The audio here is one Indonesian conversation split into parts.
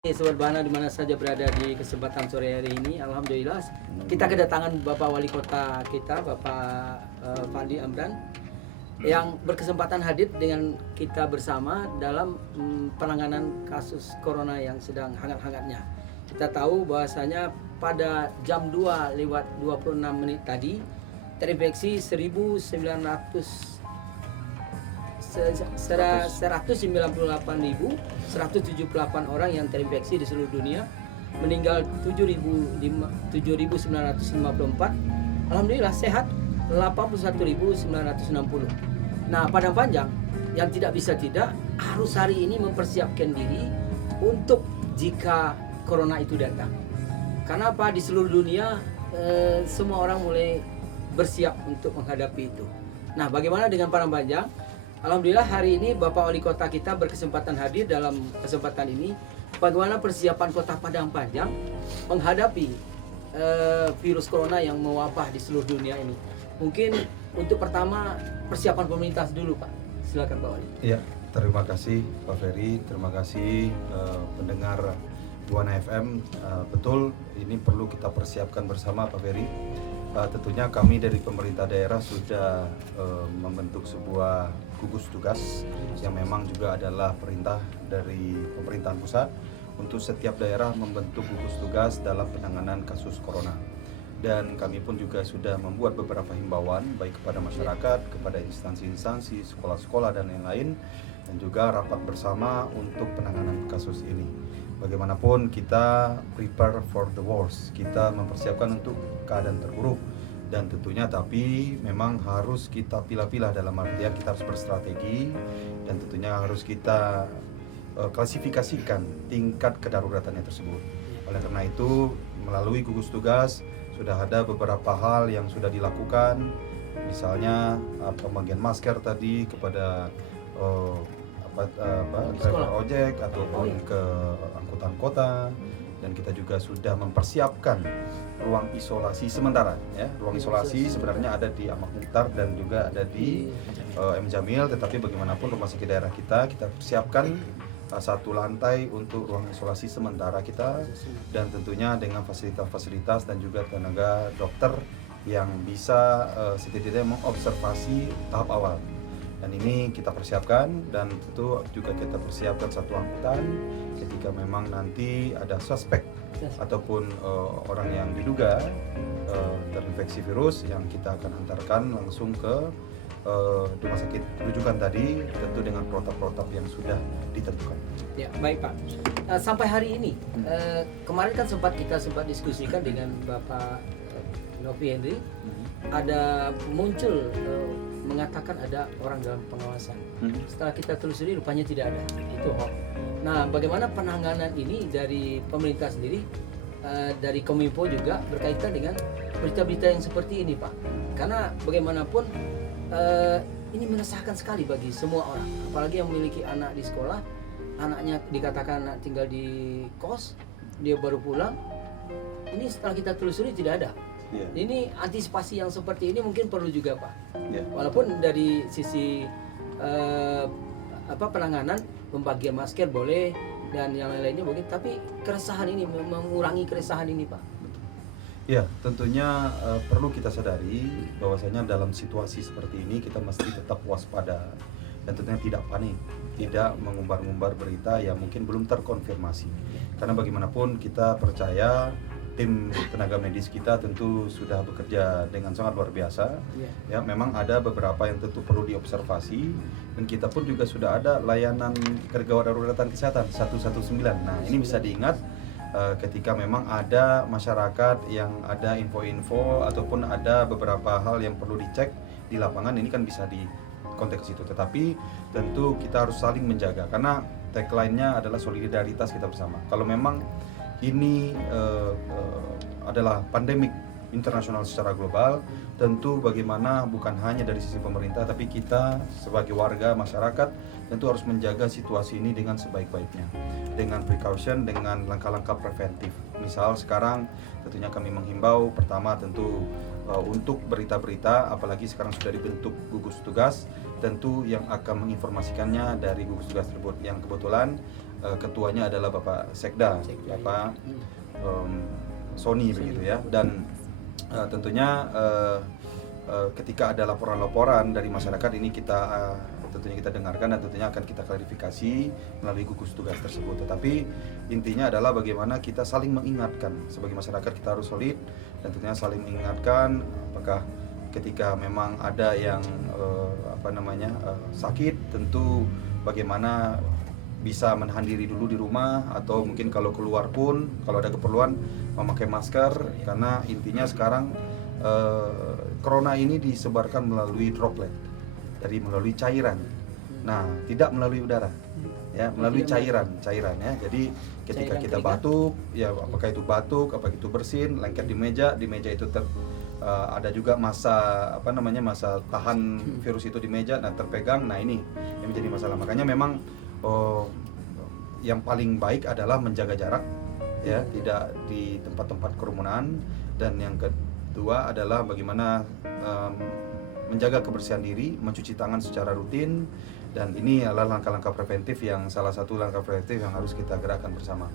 Sobat Bahana di mana saja berada di kesempatan sore hari ini, alhamdulillah kita kedatangan Bapak Wali Kota kita, Bapak Fadli Amran, yang berkesempatan hadir dengan kita bersama dalam penanganan kasus corona yang sedang hangat-hangatnya. Kita tahu bahwasanya pada jam 2 lewat 26 menit tadi terinfeksi 198.178 orang yang terinfeksi di seluruh dunia, meninggal 7.954, alhamdulillah sehat 81.960. Nah, Padang Panjang yang tidak bisa tidak harus hari ini mempersiapkan diri untuk jika corona itu datang. Karena apa? Di seluruh dunia semua orang mulai bersiap untuk menghadapi itu. Nah, bagaimana dengan Padang Panjang? Alhamdulillah hari ini Bapak Wali Kota kita berkesempatan hadir dalam kesempatan ini. Bagaimana persiapan Kota Padang Panjang menghadapi virus corona yang mewabah di seluruh dunia ini. Mungkin untuk pertama persiapan pemerintah dulu, Pak. Silakan Pak Wali. Iya, terima kasih Pak Ferry, terima kasih pendengar Buana FM. Betul, ini perlu kita persiapkan bersama Pak Ferry. Tentunya kami dari pemerintah daerah sudah membentuk sebuah gugus tugas yang memang juga adalah perintah dari pemerintahan pusat untuk setiap daerah membentuk gugus tugas dalam penanganan kasus corona. Dan kami pun juga sudah membuat beberapa himbauan baik kepada masyarakat, kepada instansi-instansi, sekolah-sekolah dan lain-lain, dan juga rapat bersama untuk penanganan kasus ini. Bagaimanapun kita prepare for the worst, kita mempersiapkan untuk keadaan terburuk, dan tentunya tapi memang harus kita pilah-pilah dalam artian kita harus berstrategi, dan tentunya harus kita klasifikasikan tingkat kedaruratannya tersebut. Oleh karena itu melalui gugus tugas sudah ada beberapa hal yang sudah dilakukan, misalnya pembagian masker tadi kepada driver ojek ataupun ke angkutan kota, dan kita juga sudah mempersiapkan ruang isolasi sementara ya. Ruang isolasi sebenarnya ada di Ahmad Mukhtar dan juga ada di M Jamil, tetapi bagaimanapun rumah sakit daerah kita persiapkan satu lantai untuk ruang isolasi sementara kita, dan tentunya dengan fasilitas-fasilitas dan juga tenaga dokter yang bisa setidaknya mengobservasi tahap awal. Dan ini kita persiapkan, dan tentu juga kita persiapkan satu angkutan ketika memang nanti ada suspek ataupun orang yang diduga terinfeksi virus, yang kita akan antarkan langsung ke rumah sakit rujukan tadi, tentu dengan protap-protap yang sudah ditentukan. Ya, baik Pak. Sampai hari ini, kemarin kan kita sempat diskusikan dengan Bapak Novi Henry, ada muncul mengatakan ada orang dalam pengawasan. Setelah kita telusuri rupanya tidak ada, itu hoax. Nah, bagaimana penanganan ini dari pemerintah sendiri, dari Kominfo juga berkaitan dengan berita-berita yang seperti ini, Pak? Karena bagaimanapun ini meresahkan sekali bagi semua orang, apalagi yang memiliki anak di sekolah, anaknya dikatakan anak tinggal di kos, dia baru pulang. Ini setelah kita telusuri tidak ada. Ini antisipasi yang seperti ini mungkin perlu juga, Pak. Walaupun dari sisi penanganan, pembagian masker boleh dan yang lain-lainnya mungkin, tapi keresahan ini, mengurangi keresahan ini, Pak. Ya, tentunya perlu kita sadari bahwasanya dalam situasi seperti ini kita mesti tetap waspada dan tentunya tidak panik, tidak mengumbar-ngumbar berita yang mungkin belum terkonfirmasi. Karena bagaimanapun kita percaya tim tenaga medis kita tentu sudah bekerja dengan sangat luar biasa. Ya, memang ada beberapa yang tentu perlu diobservasi, dan kita pun juga sudah ada layanan kegawat daruratan kesehatan 119. Nah, ini bisa diingat ketika memang ada masyarakat yang ada info-info ataupun ada beberapa hal yang perlu dicek di lapangan, ini kan bisa di konteks itu. Tetapi tentu kita harus saling menjaga, karena tagline-nya adalah solidaritas kita bersama. Kalau memang ini adalah pandemik internasional secara global, tentu bagaimana bukan hanya dari sisi pemerintah, tapi kita sebagai warga masyarakat tentu harus menjaga situasi ini dengan sebaik-baiknya, dengan precaution, dengan langkah-langkah preventif. Misal sekarang tentunya kami menghimbau, pertama tentu untuk berita-berita, apalagi sekarang sudah dibentuk gugus tugas, tentu yang akan menginformasikannya dari gugus tugas tersebut, yang kebetulan ketuanya adalah Bapak Sekda, Sekda, Bapak ya. Sony begitu ya. Dan tentunya ketika ada laporan-laporan dari masyarakat ini kita tentunya kita dengarkan dan tentunya akan kita klarifikasi melalui gugus tugas tersebut. Tetapi intinya adalah bagaimana kita saling mengingatkan sebagai masyarakat, kita harus solid dan tentunya saling mengingatkan apakah ketika memang ada yang sakit, tentu bagaimana bisa menahan diri dulu di rumah, atau mungkin kalau keluar pun kalau ada keperluan memakai masker, karena intinya sekarang corona ini disebarkan melalui droplet, melalui cairan. Nah, tidak melalui udara, ya, melalui cairan ya. Jadi ketika Cairan kita keringat. batuk, ya apakah itu batuk, apakah itu bersin, lengket di meja itu ada juga masa masa tahan virus itu di meja, nah terpegang, nah ini yang menjadi masalah. Makanya memang yang paling baik adalah menjaga jarak, ya, tidak di tempat-tempat kerumunan, dan yang kedua adalah bagaimana menjaga kebersihan diri, mencuci tangan secara rutin, dan ini adalah langkah-langkah preventif salah satu langkah preventif yang harus kita gerakkan bersama.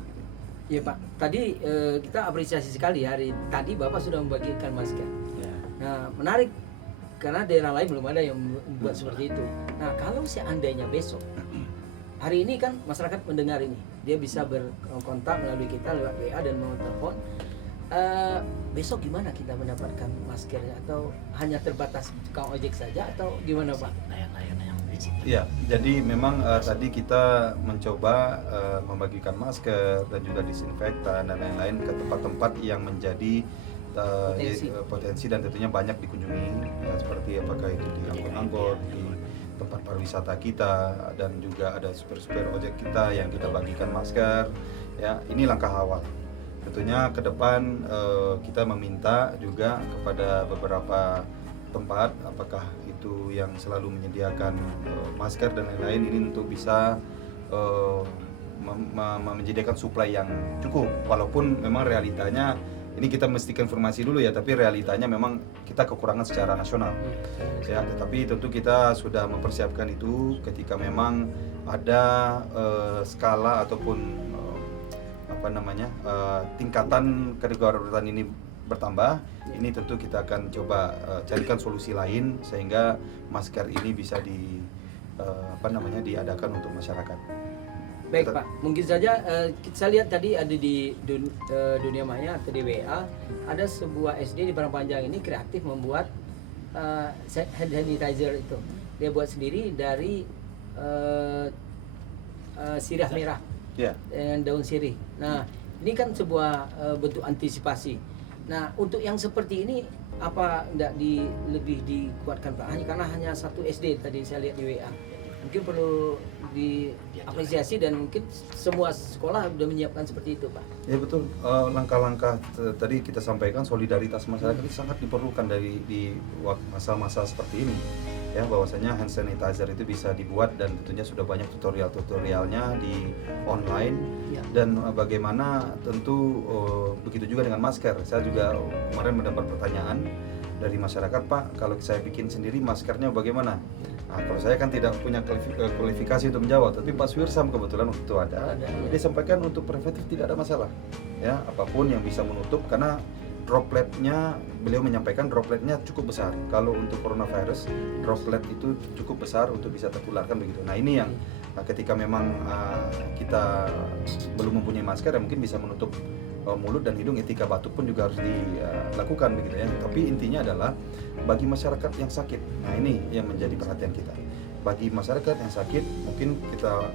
Iya Pak, tadi kita apresiasi sekali hari tadi Bapak sudah membagikan masker. Ya. Nah, menarik karena daerah lain belum ada yang membuat seperti itu. Nah, kalau seandainya besok, hari ini kan masyarakat mendengar ini, dia bisa berkontak melalui kita lewat WA dan mau telepon. Besok gimana kita mendapatkan maskernya, atau hanya terbatas tukang ojek saja, atau gimana Pak? Ya, jadi memang tadi kita mencoba membagikan masker dan juga disinfektan dan lain-lain ke tempat-tempat yang menjadi potensi dan tentunya banyak dikunjungi, ya, seperti apakah itu di angkot-angkot, di tempat pariwisata kita, dan juga ada supir-supir ojek kita yang kita bagikan masker. Ya, ini langkah awal. Tentunya ke depan kita meminta juga kepada beberapa tempat, apakah itu yang selalu menyediakan masker dan lain-lain, ini untuk bisa menyediakan suplai yang cukup. Walaupun memang realitanya, ini kita mesti konfirmasi dulu ya, tapi realitanya memang kita kekurangan secara nasional. Ya, tetapi tentu kita sudah mempersiapkan itu ketika memang ada skala ataupun tingkatan kedaruratan ini bertambah. Ini tentu kita akan coba carikan solusi lain sehingga masker ini bisa diadakan untuk masyarakat. Baik Pak, mungkin saja saya lihat tadi ada di dunia maya atau di WA, ada sebuah SD di Parangpanjang ini kreatif membuat hand sanitizer itu. Dia buat sendiri dari sirih merah, Ya. dengan daun sirih. Nah, ini kan sebuah bentuk antisipasi. Nah, untuk yang seperti ini apa lebih dikuatkan Pak? Karena hanya satu SD tadi saya lihat di WA. Mungkin perlu diapresiasi dan mungkin semua sekolah sudah menyiapkan seperti itu Pak. Ya betul, langkah-langkah tadi kita sampaikan, solidaritas masyarakat ini sangat diperlukan di masa-masa seperti ini. Ya, bahwasanya hand sanitizer itu bisa dibuat dan tentunya sudah banyak tutorialnya di online. Ya. Dan bagaimana tentu begitu juga dengan masker. Saya juga kemarin mendapat pertanyaan dari masyarakat, Pak, kalau saya bikin sendiri maskernya bagaimana? Nah, kalau saya kan tidak punya kualifikasi untuk menjawab, tapi Pak Suwirsam kebetulan waktu itu ada. Dia sampaikan untuk preventif tidak ada masalah. Ya, apapun yang bisa menutup, karena dropletnya, beliau menyampaikan dropletnya cukup besar. Kalau untuk coronavirus, droplet itu cukup besar untuk bisa tertularkan begitu. Nah, ini yang ketika memang kita belum mempunyai masker, ya mungkin bisa menutup mulut dan hidung, etika batuk pun juga harus dilakukan begitu ya. Tapi intinya adalah bagi masyarakat yang sakit, nah ini yang menjadi perhatian kita. Bagi masyarakat yang sakit, mungkin kita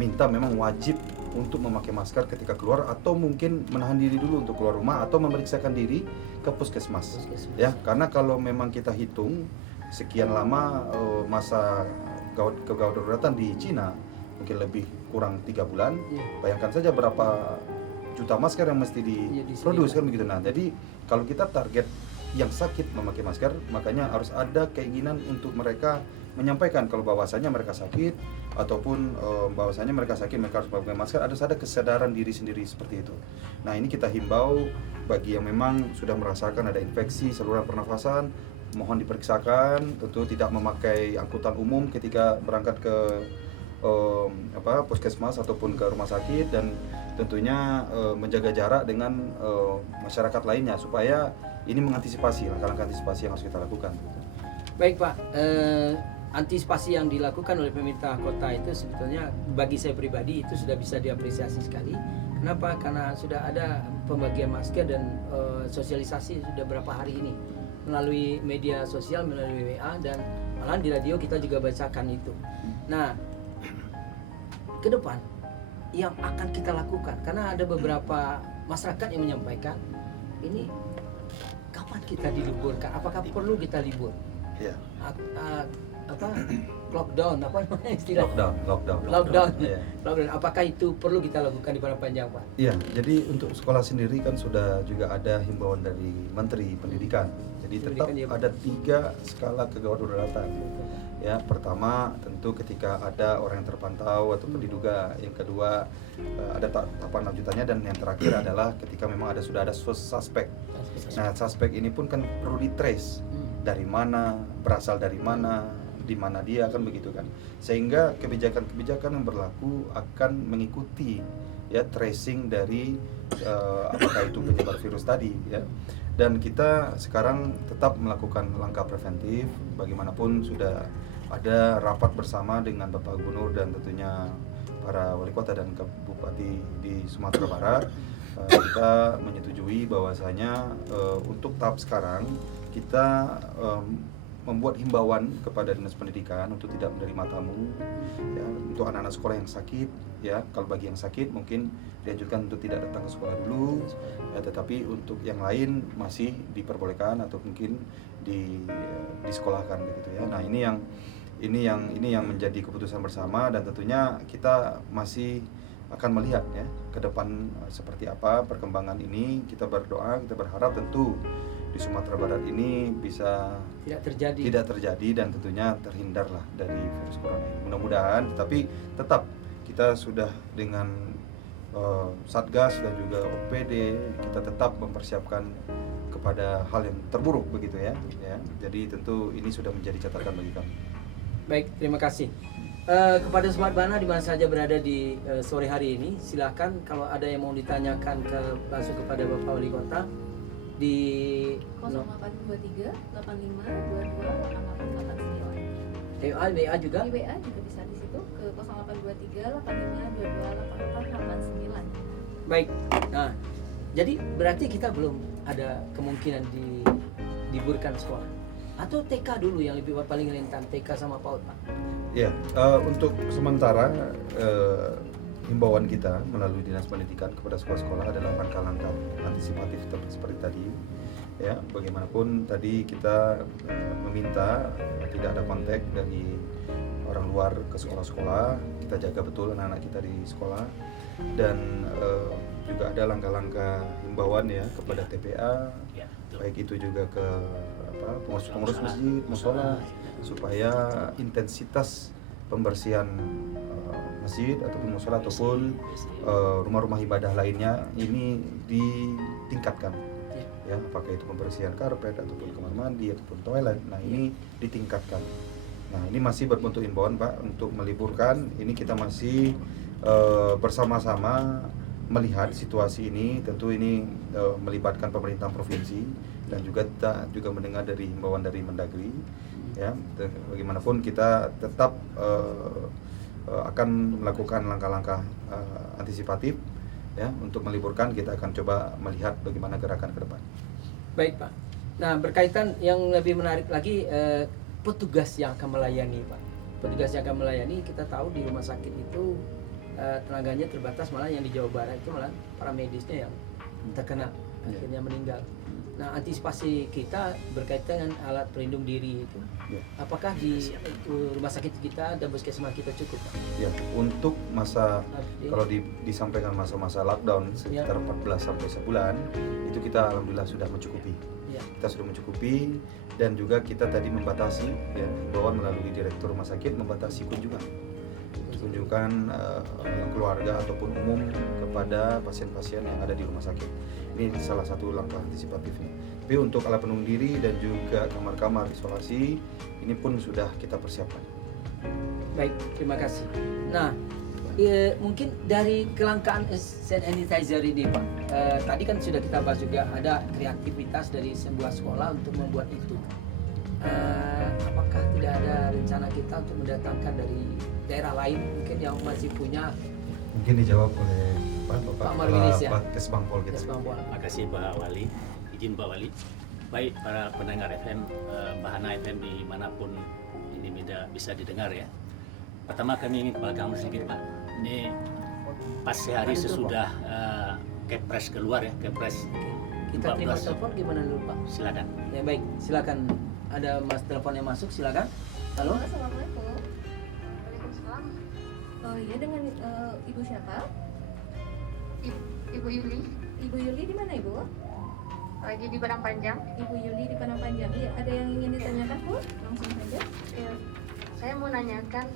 minta memang wajib untuk memakai masker ketika keluar, atau mungkin menahan diri dulu untuk keluar rumah, atau memeriksakan diri ke puskesmas. Ya, karena kalau memang kita hitung sekian lama masa kegawat daruratan di Cina, mungkin lebih kurang 3 bulan. Bayangkan saja berapa juta masker yang mesti diproduksi kan begitu. Nah, jadi kalau kita target yang sakit memakai masker, makanya harus ada keinginan untuk mereka menyampaikan kalau bahwasanya mereka sakit, ataupun bahwasanya mereka sakit mereka harus memakai masker. Ada kesadaran diri sendiri seperti itu. Nah, ini kita himbau bagi yang memang sudah merasakan ada infeksi saluran pernafasan, mohon diperiksakan. Tentu tidak memakai angkutan umum ketika berangkat ke puskesmas ataupun ke rumah sakit, dan tentunya menjaga jarak dengan masyarakat lainnya supaya ini mengantisipasi langkah-langkah antisipasi yang harus kita lakukan. Baik Pak, antisipasi yang dilakukan oleh pemerintah kota itu sebetulnya bagi saya pribadi itu sudah bisa diapresiasi sekali. Kenapa? Karena sudah ada pembagian masker dan sosialisasi sudah berapa hari ini melalui media sosial, melalui WA, dan malahan di radio kita juga bacakan itu. Nah, ke depan yang akan kita lakukan, karena ada beberapa masyarakat yang menyampaikan ini kapan kita diliburkan, apakah perlu kita libur? Ya. Lockdown, apa namanya istilahnya? Lockdown. Iya. Lockdown. Apakah itu perlu kita lakukan di panjang, Pak? Iya, jadi untuk sekolah sendiri kan sudah juga ada himbauan dari Menteri Pendidikan. Jadi tetap ada 3 skala kegawat daruratan. Ya, pertama tentu ketika ada orang yang terpantau ataupun diduga. Yang kedua ada tahapan lanjutannya, dan yang terakhir adalah ketika memang sudah ada suspek. Nah, suspek ini pun kan perlu di-trace dari mana, berasal dari mana, di mana dia, kan begitu kan. Sehingga kebijakan-kebijakan yang berlaku akan mengikuti ya tracing dari apakah itu penyebar virus tadi ya. Dan kita sekarang tetap melakukan langkah preventif. Bagaimanapun sudah ada rapat bersama dengan Bapak Gubernur dan tentunya para wali kota dan bupati di Sumatera Barat. Kita menyetujui bahwasanya untuk tahap sekarang kita membuat himbauan kepada Dinas Pendidikan untuk tidak menerima tamu ya, untuk anak-anak sekolah yang sakit ya. Kalau bagi yang sakit mungkin dianjurkan untuk tidak datang ke sekolah dulu ya, tetapi untuk yang lain masih diperbolehkan atau mungkin disekolahkan begitu ya. Nah, ini yang menjadi keputusan bersama, dan tentunya kita masih akan melihat ya ke depan seperti apa perkembangan ini. Kita berdoa, kita berharap tentu di Sumatera Barat ini bisa tidak terjadi dan tentunya terhindarlah dari virus corona ini. Mudah-mudahan, tetapi tetap kita sudah dengan Satgas dan juga OPD, kita tetap mempersiapkan kepada hal yang terburuk begitu ya. Jadi tentu ini sudah menjadi catatan bagi kami. Baik, terima kasih. Kepada Sobat Bana di mana saja berada di sore hari ini, silakan kalau ada yang mau ditanyakan langsung kepada Bapak Wali Kota di 0823 85 22 8889. WA juga? Di WA juga bisa di situ ke 0823 85 22 8889. Baik. Nah, jadi berarti kita belum ada kemungkinan diliburkan sekolah. Atau TK dulu yang lebih paling rentan, TK sama PAUD, Pak? Ya, untuk sementara himbauan kita melalui Dinas Pendidikan kepada sekolah-sekolah adalah langkah-langkah antisipatif seperti tadi. Ya, bagaimanapun tadi kita meminta tidak ada kontak dari orang luar ke sekolah-sekolah. Kita jaga betul anak-anak kita di sekolah, dan juga ada langkah-langkah himbauan ya kepada TPA, baik itu juga ke pengurus masjid, mushola, supaya intensitas pembersihan masjid ataupun mushola ataupun rumah-rumah ibadah lainnya ini ditingkatkan ya, apakah itu pembersihan karpet ataupun kamar mandi ataupun toilet. Nah, ini ditingkatkan. Nah, ini masih berbentuk himbauan, Pak, untuk meliburkan. Ini kita masih bersama-sama melihat situasi ini. Tentu ini melibatkan pemerintah provinsi, dan juga kita juga mendengar dari himbauan dari Mendagri ya. Bagaimanapun kita tetap akan melakukan langkah-langkah antisipatif ya. Untuk meliburkan kita akan coba melihat bagaimana gerakan ke depan. Baik, Pak. Nah, berkaitan yang lebih menarik lagi, petugas yang akan melayani, Pak. Petugas yang akan melayani, kita tahu di rumah sakit itu tenaganya terbatas, malah yang di Jawa Barat itu malah para medisnya yang terkena akhirnya meninggal. Nah, antisipasi kita berkaitan dengan alat pelindung diri itu, apakah di rumah sakit kita dan puskesmas kita cukup, Pak? Ya, untuk masa kalau disampaikan masa-masa lockdown sekitar 14 sampai sebulan, itu kita alhamdulillah sudah mencukupi. Kita sudah mencukupi, dan juga kita tadi membatasi ya, himbauan melalui direktur rumah sakit membatasi kunjungan keluarga ataupun umum kepada pasien-pasien yang ada di rumah sakit. Ini salah satu langkah antisipatifnya. Tapi untuk alat pelindung diri dan juga kamar-kamar isolasi ini pun sudah kita persiapkan. Baik, terima kasih. Nah, mungkin dari kelangkaan sanitizer ini Pak, tadi kan sudah kita bahas juga ada kreativitas dari sebuah sekolah untuk membuat itu. Apakah tidak ada rencana kita untuk mendatangkan dari daerah lain mungkin yang masih punya? Mungkin dijawab oleh Bapak Marwinis, ya. Kesbangpol kita. Kesbangpol. Terima kasih Pak Wali, izin Pak Wali. Baik para pendengar FM, Bahana FM dimanapun ini bisa didengar ya. Pertama kami ingin welcome sedikit Pak. Ini pas sehari sesudah Kepres keluar ya, Kepres Kita terima 14. telepon gimana dulu Pak? Silakan. Ya baik, silakan. Ada mas telepon yang masuk, silakan. Halo. Assalamualaikum. Waalaikumsalam. Oh iya, dengan ibu siapa? Ibu Yuli, Ibu Yuli di mana ibu? lagi di Padang Panjang. Ibu Yuli di Padang Panjang. Iya, ada yang ingin ditanyakan bu? Langsung saja. Ya, saya mau nanyakan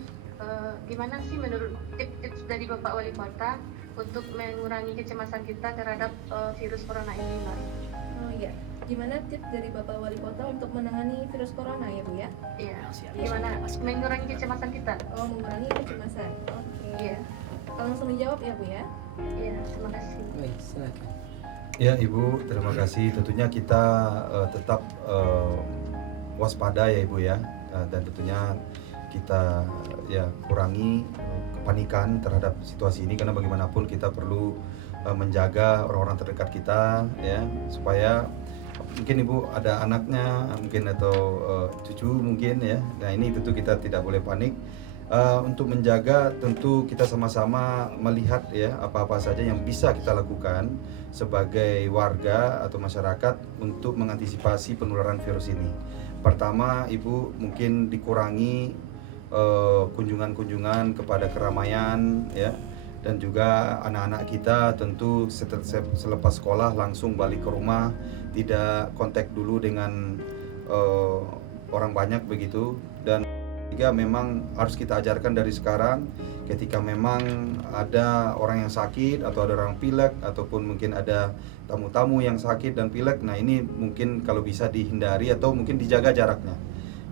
gimana sih menurut tips-tips dari Bapak Wali Kota untuk mengurangi kecemasan kita terhadap virus corona ini, Mbak? Oh iya, gimana tips dari Bapak Wali Kota untuk menangani virus corona ya bu ya? Iya. Siap. Gimana mengurangi kecemasan kita? Oh, mengurangi kecemasan. Oke. Iya. Langsung dijawab ya bu ya? Iya, terima kasih. Baik, silakan. Ya Ibu, terima kasih. Tentunya kita tetap waspada ya Ibu ya, dan tentunya kita ya kurangi kepanikan terhadap situasi ini karena bagaimanapun kita perlu menjaga orang-orang terdekat kita ya, supaya mungkin Ibu ada anaknya mungkin atau cucu mungkin ya. Nah ini tentu kita tidak boleh panik. Untuk menjaga tentu kita sama-sama melihat ya apa-apa saja yang bisa kita lakukan sebagai warga atau masyarakat untuk mengantisipasi penularan virus ini. Pertama, Ibu mungkin dikurangi kunjungan-kunjungan kepada keramaian ya, dan juga anak-anak kita tentu selepas sekolah langsung balik ke rumah, tidak kontak dulu dengan orang banyak begitu. Dan juga memang harus kita ajarkan dari sekarang, ketika memang ada orang yang sakit atau ada orang pilek ataupun mungkin ada tamu-tamu yang sakit dan pilek, nah ini mungkin kalau bisa dihindari atau mungkin dijaga jaraknya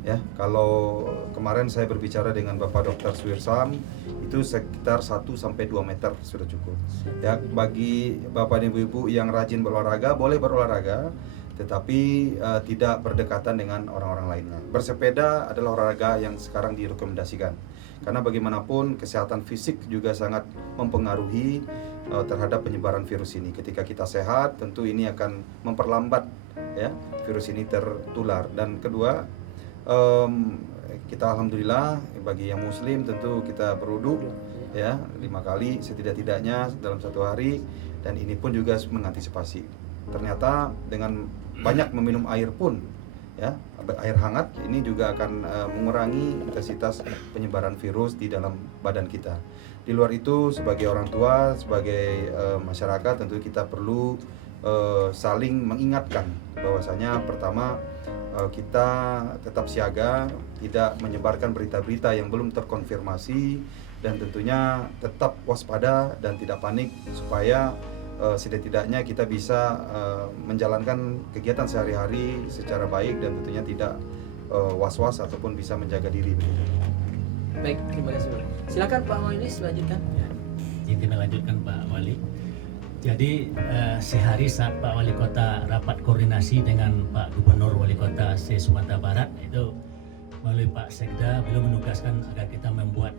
ya. Kalau kemarin saya berbicara dengan Bapak Dr. Suwirsam, itu sekitar 1-2 meter sudah cukup ya. Bagi Bapak dan Ibu yang rajin berolahraga, boleh berolahraga, tetapi tidak berdekatan dengan orang-orang lainnya. Bersepeda adalah olahraga yang sekarang direkomendasikan, karena bagaimanapun kesehatan fisik juga sangat mempengaruhi terhadap penyebaran virus ini. Ketika kita sehat, tentu ini akan memperlambat ya virus ini tertular. Dan kedua, kita alhamdulillah bagi yang muslim tentu kita berwudu ya 5 kali setidak-tidaknya dalam satu hari, dan ini pun juga mengantisipasi. Ternyata dengan banyak meminum air pun ya, air hangat ini juga akan mengurangi intensitas penyebaran virus di dalam badan kita. Di luar itu, sebagai orang tua, sebagai masyarakat, tentu kita perlu saling mengingatkan bahwasanya pertama kita tetap siaga, tidak menyebarkan berita-berita yang belum terkonfirmasi, dan tentunya tetap waspada dan tidak panik supaya setidak-tidaknya kita bisa menjalankan kegiatan sehari-hari secara baik dan tentunya tidak was-was ataupun bisa menjaga diri begitu. Baik, terima kasih. Silakan Pak Marwinis lanjutkan. Ya, jadi melanjutkan Pak Wali. Jadi sehari saat Pak Wali Kota rapat koordinasi dengan Pak Gubernur Wali Kota Sumatera Barat, itu melalui Pak Sekda beliau menugaskan agar kita membuat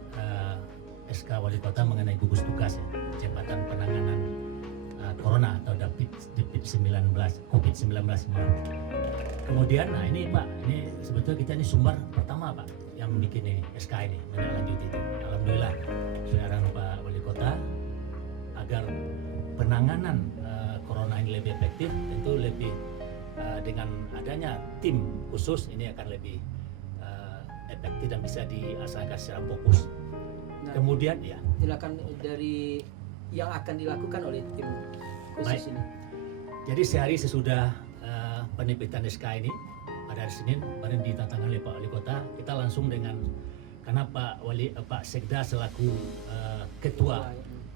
SK Wali Kota mengenai gugus tugas ya, percepatan penanganan Corona atau COVID-19. Kemudian, nah ini Pak, ini sebetulnya kita ini sumber pertama Pak yang bikin ini SK ini menindaklanjuti itu. Alhamdulillah sudah arahan Pak Wali Kota agar penanganan Corona ini lebih efektif, tentu lebih dengan adanya tim khusus ini akan lebih efektif dan bisa dilaksanakan secara fokus. Nah, Kemudian ya. silakan dari yang akan dilakukan oleh tim khusus Baik. ini. Jadi sehari sesudah penerbitan SK ini pada hari Senin kemarin ditandatangani oleh Pak Wali Kota, kita langsung dengan karena Pak Sekda selaku ketua,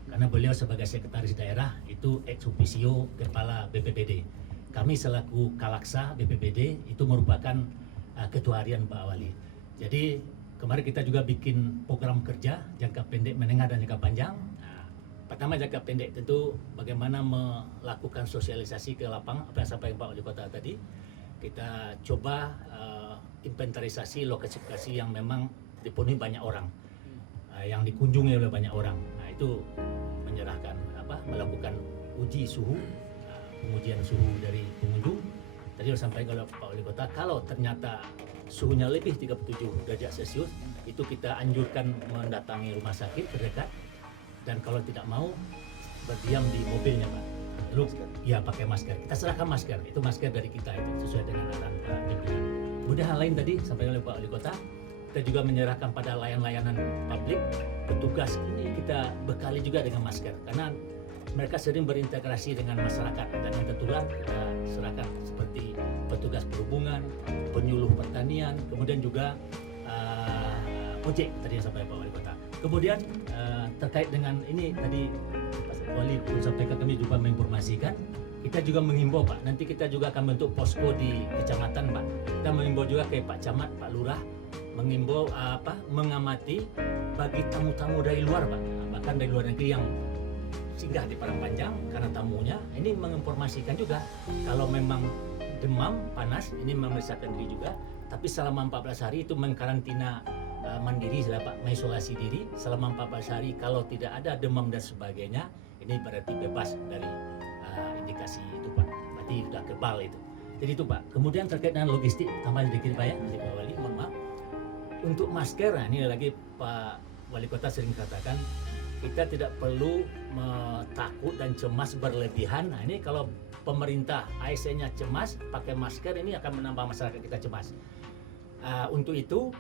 karena beliau sebagai sekretaris daerah itu ex officio kepala BPBD. Kami selaku Kalaksa BPBD itu merupakan ketua harian Pak Wali. Jadi kemarin kita juga bikin program kerja jangka pendek, menengah dan jangka panjang. Nah, pertama jangka pendek tentu bagaimana melakukan sosialisasi ke lapangan, apa yang sampaikan Pak Wali Kota tadi. Kita coba inventarisasi lokasi-lokasi yang memang dipenuhi banyak orang, yang dikunjungi oleh banyak orang. Nah, itu menyerahkan melakukan uji suhu, pengujian suhu dari pengunjung. Tadi sudah sampaikan oleh Pak Wali Kota, kalau ternyata suhunya lebih 37 derajat Celcius, itu kita anjurkan mendatangi rumah sakit terdekat, dan kalau tidak mau berdiam di mobilnya, Pak. Lalu ya pakai masker. Kita serahkan masker, itu masker dari kita itu sesuai dengan arahan Pak pimpinan. Kemudian hal lain tadi sampaikan oleh Pak Wali Kota, kita juga menyerahkan pada layanan publik, petugas ini kita bekali juga dengan masker, karena mereka sering berintegrasi dengan masyarakat, dan yang tertular kita serahkan seperti petugas perhubungan, penyuluh pertanian, kemudian juga ojek tadi yang sampai Pak Wali Kota. Kemudian terkait dengan ini tadi Pak Wali pun sampaikan, kami juga menginformasikan, kita juga menghimbau Pak, nanti kita juga akan bentuk posko di kecamatan Pak. Kita menghimbau juga ke Pak Camat, Pak Lurah, menghimbau mengamati bagi tamu-tamu dari luar Pak, bahkan dari luar negeri yang singgah di Padang Panjang karena tamunya, ini menginformasikan juga kalau memang demam, panas, ini memeriksakan diri juga, tapi selama 14 hari itu mengkarantina mandiri, Pak, mengisolasi diri selama 14 hari. Kalau tidak ada demam dan sebagainya, ini berarti bebas dari indikasi itu Pak, berarti sudah kebal itu. Jadi itu Pak. Kemudian terkait dengan logistik, tambah sedikit Pak ya, Pak Wali, mohon maaf. Untuk masker, nah ini lagi Pak Wali Kota sering katakan, kita tidak perlu takut dan cemas berlebihan. Nah ini kalau pemerintah ASN-nya cemas, pakai masker, ini akan menambah masyarakat kita cemas. Untuk itu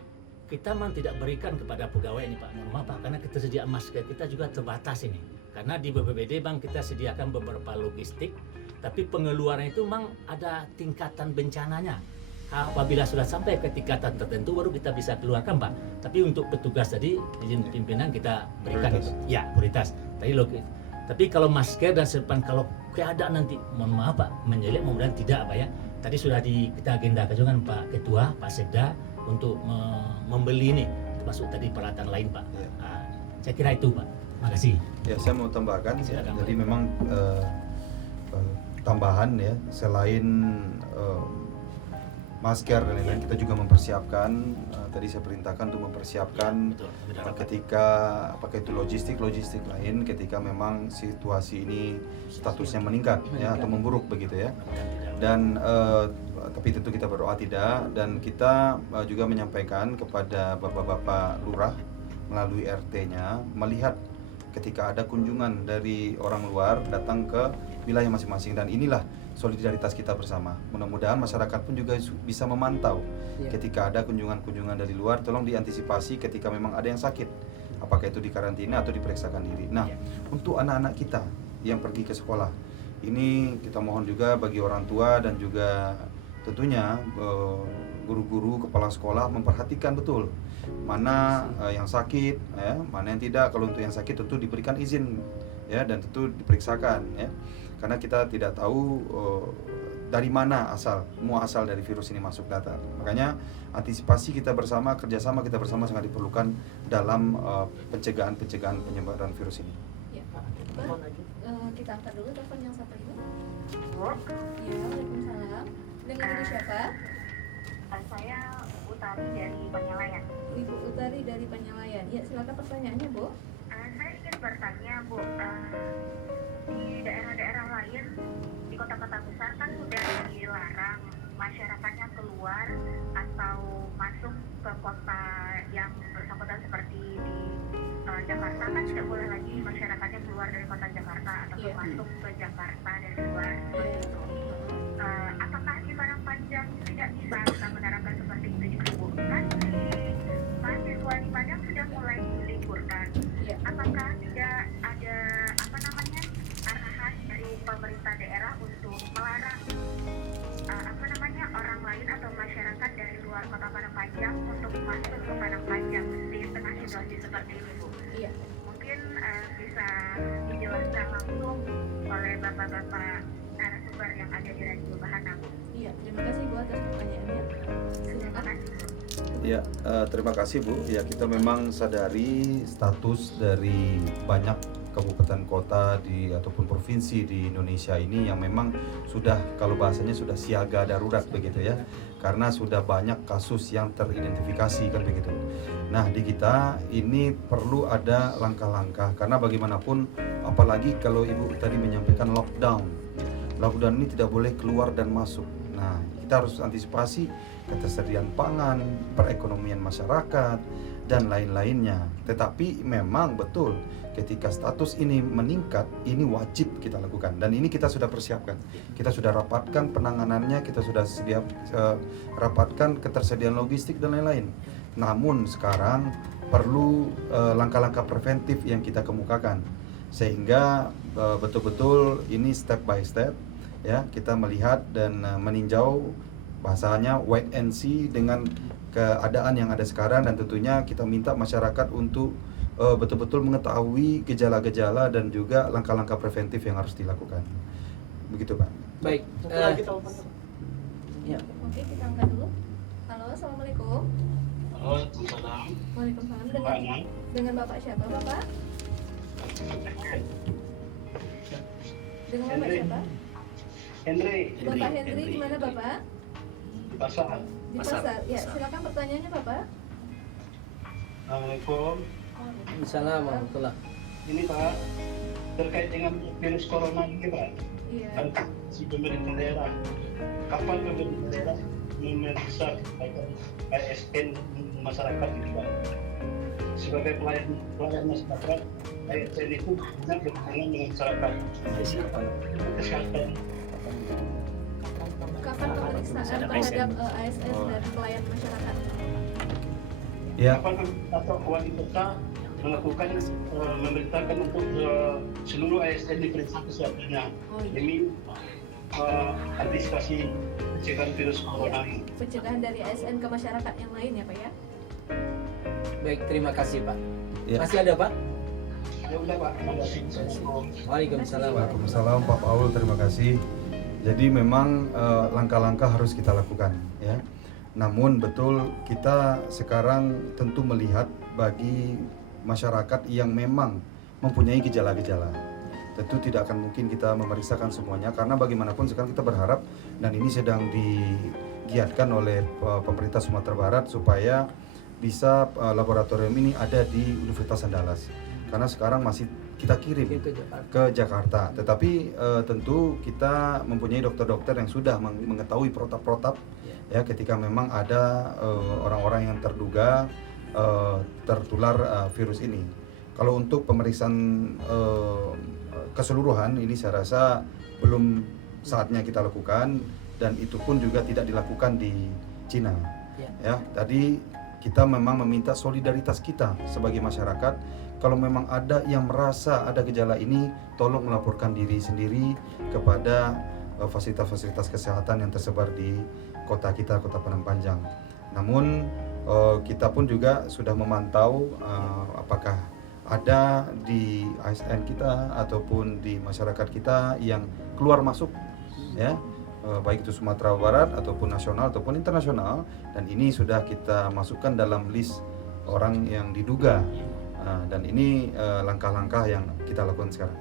kita memang tidak berikan kepada pegawai ini Pak, mohon maaf Pak, karena ketersediaan masker kita juga terbatas ini. Karena di BPBD Bang kita sediakan beberapa logistik, tapi pengeluaran itu memang ada tingkatan bencananya. Apabila sudah sampai ke tingkatan tertentu baru kita bisa keluarkan Pak. Tapi untuk petugas tadi izin pimpinan kita berikan prioritas. Ya prioritas. Tapi kalau masker dan serban kalau keadaan nanti mohon maaf Pak menjelek, mudah-mudahan tidak Pak ya. Tadi sudah kita agendakan juga Pak Ketua, Pak Sekda untuk membeli ini, termasuk tadi peralatan lain Pak. Ya. Saya kira itu Pak. Makasih. Ya, saya mau tambahkan ya, Silakan, jadi Pak. memang tambahan ya, selain masker dan lain-lain, kita juga mempersiapkan, tadi saya perintahkan untuk mempersiapkan Betul. ketika apakah itu logistik lain ketika memang situasi ini statusnya meningkat ya atau memburuk begitu ya. Dan tapi tentu kita berdoa tidak, dan kita juga menyampaikan kepada bapak-bapak lurah melalui RT-nya melihat ketika ada kunjungan dari orang luar datang ke wilayah masing-masing, dan inilah solidaritas kita bersama. Mudah-mudahan masyarakat pun juga bisa memantau ketika ada kunjungan-kunjungan dari luar, tolong diantisipasi ketika memang ada yang sakit, apakah itu dikarantina atau diperiksakan diri. Nah, untuk anak-anak kita yang pergi ke sekolah, ini kita mohon juga bagi orang tua dan juga tentunya guru-guru, kepala sekolah memperhatikan betul mana yang sakit ya, mana yang tidak. Kalau untuk yang sakit tentu diberikan izin ya, dan tentu diperiksakan ya, karena kita tidak tahu dari mana muasal dari virus ini masuk datang. Makanya antisipasi kita bersama, kerjasama kita bersama sangat diperlukan dalam pencegahan penyebaran virus ini. Ya, Pak. Kita angkat dulu telepon yang satu ini. Bu, Ya, Waalaikumsalam. Dengan Ibu siapa? saya Utari dari Penyalayan. Ibu Utari dari Penyalayan. Ya, silakan pertanyaannya, Bu. Saya ingin bertanya, Bu, di daerah-daerah lain, di kota-kota besar kan sudah dilarang masyarakatnya keluar atau masuk ke kota yang bersangkutan, seperti di Jakarta kan tidak boleh lagi masyarakatnya keluar dari kota Jakarta atau masuk ke Jakarta dari luar seperti itu. Apakah di Padang Panjang tidak bisa kita menerapkan seperti itu juga, Bu? Kan di mahasiswa di Padang sudah mulai diliburkan. Apakah tidak ada arahan dari pemerintah daerah untuk melarang orang lain atau masyarakat dari luar kota Padang Panjang untuk masuk ke Padang Panjang di tengah situasi seperti ini, Bu? Iya. Mungkin bisa dijelaskan langsung oleh bapak-bapak narasumber yang ada di Radio Bahana, Bu. Iya, terima kasih Bu atas pertanyaannya. Terima Silakan. kasih, Bu. Ya, terima kasih Bu. Ya, kita memang sadari status dari banyak kabupaten kota di ataupun provinsi di Indonesia ini yang memang sudah, kalau bahasanya sudah siaga darurat begitu ya, karena sudah banyak kasus yang teridentifikasi kan begitu. Nah, di kita ini perlu ada langkah-langkah, karena bagaimanapun apalagi kalau Ibu tadi menyampaikan lockdown ini tidak boleh keluar dan masuk. Nah, kita harus antisipasi ketersediaan pangan, perekonomian masyarakat, dan lain-lainnya. Tetapi memang betul ketika status ini meningkat, ini wajib kita lakukan. Dan ini kita sudah persiapkan. Kita sudah rapatkan penanganannya, kita sudah rapatkan ketersediaan logistik dan lain-lain. Namun sekarang perlu langkah-langkah preventif yang kita kemukakan. Sehingga betul-betul ini step by step ya, kita melihat dan meninjau, bahasanya wait and see dengan keadaan yang ada sekarang, dan tentunya kita minta masyarakat untuk betul-betul mengetahui gejala-gejala dan juga langkah-langkah preventif yang harus dilakukan. Begitu Pak. Baik. Ya. Oke, kita angkat dulu. Halo, assalamualaikum. Waalaikumsalam. Waalaikumsalam. Dengan Bapak siapa, Bapak? Dengan Bapak siapa? Henry. Bapak Henry, di mana Bapak? Pasar. Di pasar. Ya, silakan pertanyaannya Bapak. Assalamualaikum. Assalamualaikum warahmatullahi. Ini Pak, terkait dengan virus corona ini Pak, Iya. kan si pemerintah daerah, kapan pemerintah daerah memeriksa ASN masyarakat itu Pak? Sebagai pelayan masyarakat, ASN itu benar berhubungan dengan masyarakat. Kesehatan. Kapan pemeriksaan terhadap ASN dan pelayan masyarakat? Ya, Kapan atau wali kota melakukan memerintahkan untuk seluruh ASN diperiksa kesehatannya demi antisipasi pencegahan virus corona ini. Pencegahan dari ASN ke masyarakat yang lain ya Pak ya? Baik, terima kasih Pak. Ya. Masih ada Pak? Ya udah Pak, terima kasih. Waalaikumsalam. Waalaikumsalam Pak Paul, terima kasih. Jadi memang langkah-langkah harus kita lakukan ya. Namun betul kita sekarang tentu melihat bagi masyarakat yang memang mempunyai gejala-gejala. Tentu tidak akan mungkin kita memeriksakan semuanya, karena bagaimanapun sekarang kita berharap, dan ini sedang digiatkan oleh pemerintah Sumatera Barat supaya bisa laboratorium ini ada di Universitas Andalas. Karena sekarang masih kita kirim ke Jakarta. Tetapi tentu kita mempunyai dokter-dokter yang sudah mengetahui protap-protap ya, ketika memang ada orang-orang yang terduga tertular virus ini. Kalau untuk pemeriksaan keseluruhan ini saya rasa belum saatnya kita lakukan, dan itu pun juga tidak dilakukan di Cina. Ya, tadi kita memang meminta solidaritas kita sebagai masyarakat. Kalau memang ada yang merasa ada gejala ini, tolong melaporkan diri sendiri kepada fasilitas-fasilitas kesehatan yang tersebar di kota kita, Kota Padang Panjang. Namun kita pun juga sudah memantau apakah ada di ASN kita ataupun di masyarakat kita yang keluar masuk ya, baik itu Sumatera Barat ataupun nasional ataupun internasional, dan ini sudah kita masukkan dalam list orang yang diduga. Dan ini langkah-langkah yang kita lakukan sekarang.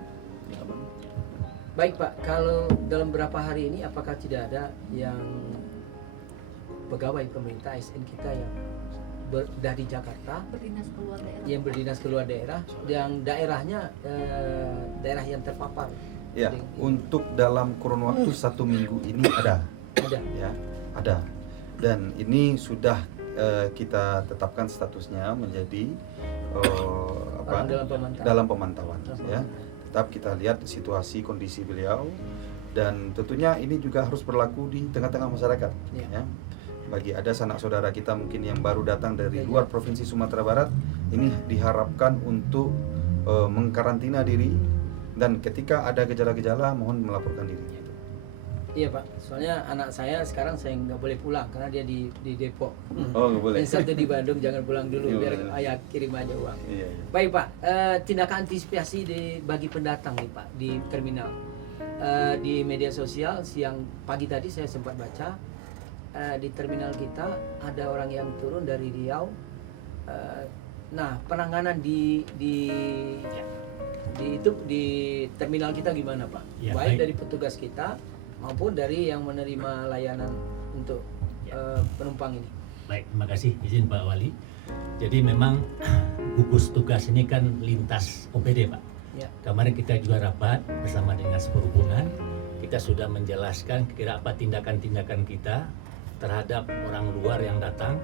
Baik Pak, kalau dalam beberapa hari ini apakah tidak ada yang pegawai pemerintah ASN kita yang dari Jakarta Berdinas keluar daerah. yang berdinas keluar daerah, yang daerahnya daerah yang terpapar? Ya, untuk dalam kurun waktu 1 minggu ini ada. Ya, ada. Dan ini sudah kita tetapkan statusnya menjadi dalam pemantauan ya. Tetap kita lihat situasi kondisi beliau, dan tentunya ini juga harus berlaku di tengah-tengah masyarakat ya. Bagi ada sanak saudara kita mungkin yang baru datang dari luar provinsi Sumatera Barat, ini diharapkan untuk mengkarantina diri, dan ketika ada gejala-gejala mohon melaporkan diri. Iya Pak, soalnya anak saya sekarang saya nggak boleh pulang karena dia di Depok. Oh, nggak boleh. Yang satu di Bandung, jangan pulang dulu biar ayah kirim aja uang. Baik Pak, tindakan antisipasi bagi pendatang nih Pak di terminal. di media sosial siang pagi tadi saya sempat baca di terminal kita ada orang yang turun dari Riau. Nah, penanganan di terminal kita gimana, Pak? Ya, baik baik. dari petugas kita maupun dari yang menerima layanan untuk penumpang ini. Baik, terima kasih izin Pak Wali. Jadi memang gugus tugas ini kan lintas OPD, Pak. Ya. Kemarin kita juga rapat bersama Dinas Perhubungan. Kita sudah menjelaskan kira apa tindakan-tindakan kita terhadap orang luar yang datang.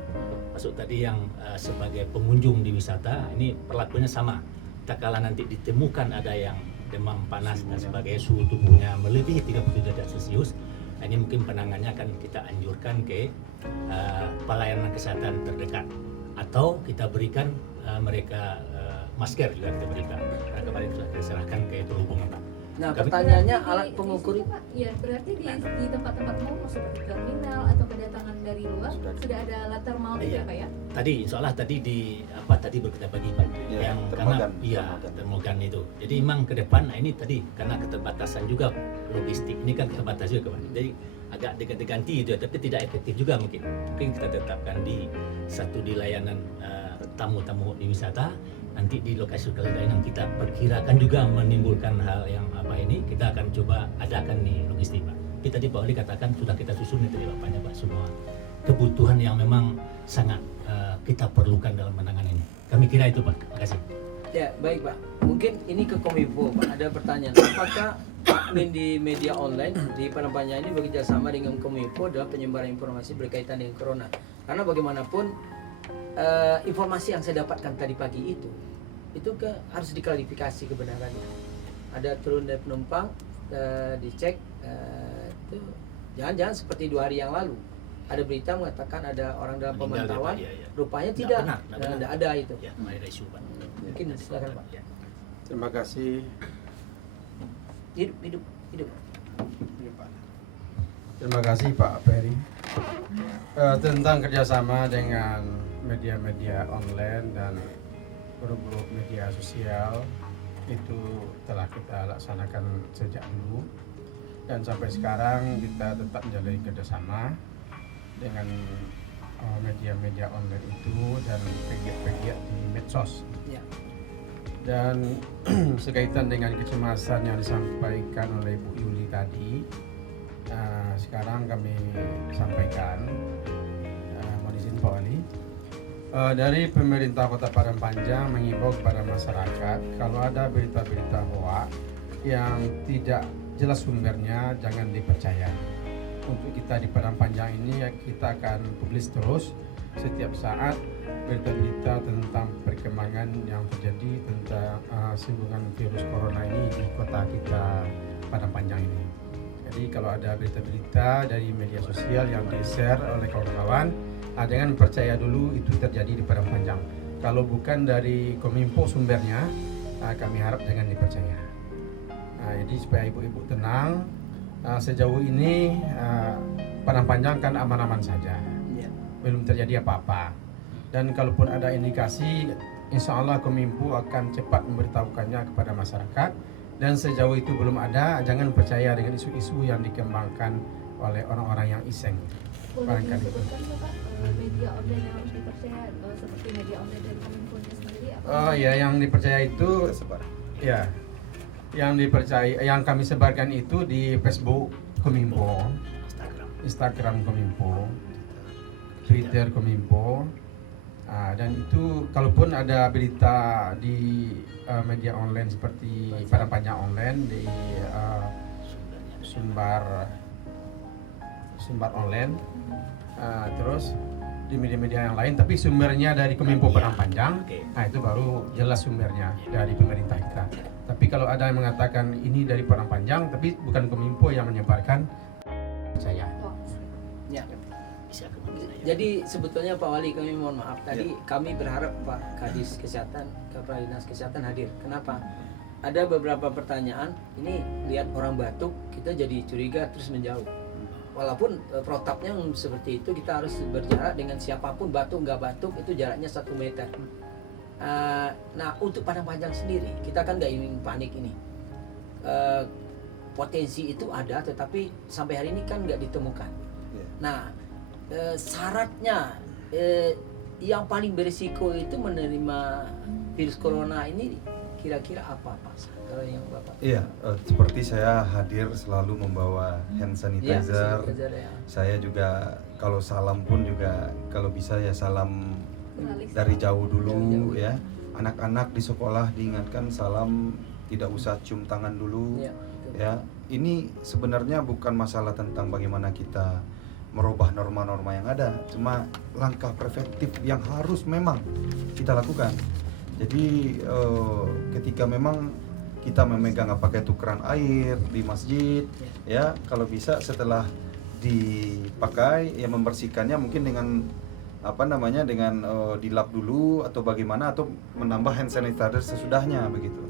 Masuk tadi yang sebagai pengunjung di wisata, ini perlakuannya sama. Tak kala nanti ditemukan ada yang demam panas dan sebagainya, suhu tubuhnya melebihi 37 derajat Celcius, ini mungkin penanganannya akan kita anjurkan ke pelayanan kesehatan terdekat, atau kita berikan mereka masker juga kita berikan. Karena kemarin sudah kita serahkan ke perhubungan, Pak. Nah, Kami- pertanyaannya Berarti alat di pengukur situ, Pak, ya berarti di tempat-tempat umum seperti terminal atau kedatangan dari luar sudah ada latar maut itu Iya. ya, Pak ya? Tadi seolah tadi di apa tadi berkata pagi Pak Ya, yang termogan. karena iya termogan itu. Jadi memang ke depan nah ini tadi karena keterbatasan juga logistik ini kan terbatas juga Pak. Jadi agak diganti itu ya, tapi tidak efektif juga mungkin. Mungkin kita tetapkan di satu di layanan tamu-tamu di wisata, nanti di lokasi lain yang kita perkirakan juga menimbulkan hal yang apa ini kita akan coba adakan nih logistik Pak. Kita tadi Pak Wali katakan sudah kita susun itu ya Bapaknya Pak semua kebutuhan yang memang sangat kita perlukan dalam penanganan ini. Kami kira itu Pak. Terima kasih. Ya, baik Pak. Mungkin ini ke Kominfo, Pak. Ada pertanyaan. Apakah admin di media online di Padang ini bekerja sama dengan Kominfo dalam penyebaran informasi berkaitan dengan corona? Karena bagaimanapun informasi yang saya dapatkan tadi pagi itu harus diklarifikasi kebenarannya. Ada turun dari penumpang, dicek, itu jangan-jangan seperti 2 hari yang lalu. Ada berita mengatakan ada orang dalam Meninggal ya, pemantauan, Pak. Ya, ya. rupanya Nggak tidak, benar, nggak benar. tidak ada itu. Ya, ada isu Pak. Mungkin silakan Pak. Ya. Terima kasih. Hidup. Terima kasih Pak Ferry. Tentang kerjasama dengan media-media online dan grup-grup media sosial itu telah kita laksanakan sejak dulu dan sampai sekarang kita tetap menjalin kerjasama dengan media-media online itu dan pegiat-pegiat di medsos. Ya. Dan sekaitan dengan kecemasan yang disampaikan oleh Bu Yuli tadi, sekarang kami sampaikan, mohon izin Pak Wali, dari pemerintah Kota Padang Panjang mengimbau kepada masyarakat kalau ada berita-berita hoax yang tidak jelas sumbernya jangan dipercaya. Untuk kita di Padang Panjang ini kita akan publis terus setiap saat berita-berita tentang perkembangan yang terjadi tentang singgungan virus corona ini di kota kita Padang Panjang ini. Jadi kalau ada berita-berita dari media sosial yang di-share oleh kawan-kawan, jangan percaya dulu itu terjadi di Padang Panjang. Kalau bukan dari Kominfo sumbernya, kami harap jangan dipercaya. Jadi supaya ibu-ibu tenang, sejauh ini Padang Panjang kan aman-aman saja, belum terjadi apa-apa. Dan kalaupun ada indikasi, insya Allah Kominfo akan cepat memberitahukannya kepada masyarakat. Dan sejauh itu belum ada, jangan percaya dengan isu-isu yang dikembangkan oleh orang-orang yang iseng. Boleh Barangkali disebutkan Pak media online yang harus dipercaya seperti media online dari Kominfo-nya sendiri apa? Oh ya, yang dipercaya itu, Tersebar. ya, yang dipercaya, yang kami sebarkan itu di Facebook Kominfo, Instagram Kominfo, Twitter Kominfo. Dan itu kalaupun ada berita di media online seperti Padang Panjang online di sumber online, terus di media-media yang lain, tapi sumbernya dari Kominfo Padang Panjang, itu baru jelas sumbernya dari pemerintah kita. Tapi kalau ada yang mengatakan ini dari Padang Panjang, tapi bukan Kominfo yang menyebarkan, percaya. Ya. Bisa kemungkinan. Jadi sebetulnya Pak Wali, kami mohon maaf tadi kami berharap Pak Kadis Kesehatan, Kepala Dinas Kesehatan hadir. Kenapa? Ada beberapa pertanyaan, ini lihat orang batuk kita jadi curiga terus menjauh. Walaupun protapnya seperti itu, kita harus berjarak dengan siapapun, batuk nggak batuk itu jaraknya 1 meter. Nah untuk Padang Panjang sendiri kita kan nggak ingin panik ini. potensi itu ada, tetapi sampai hari ini kan nggak ditemukan. Ya. Nah, syaratnya yang paling berisiko itu menerima virus corona ini kira-kira apa Pak? Kalau yang Bapak? Iya, seperti saya hadir selalu membawa hand sanitizer. Ya. Saya juga kalau salam pun juga kalau bisa ya salam dari jauh dulu ya. Anak-anak di sekolah diingatkan salam tidak usah cium tangan dulu Ya, betul. ya. Ini sebenarnya bukan masalah tentang bagaimana kita merubah norma-norma yang ada, cuma langkah preventif yang harus memang kita lakukan. Jadi ketika memang kita memegang apakah itu keran air di masjid ya, kalau bisa setelah dipakai ya membersihkannya mungkin dengan dengan dilap dulu atau bagaimana, atau menambah hand sanitizer sesudahnya begitu.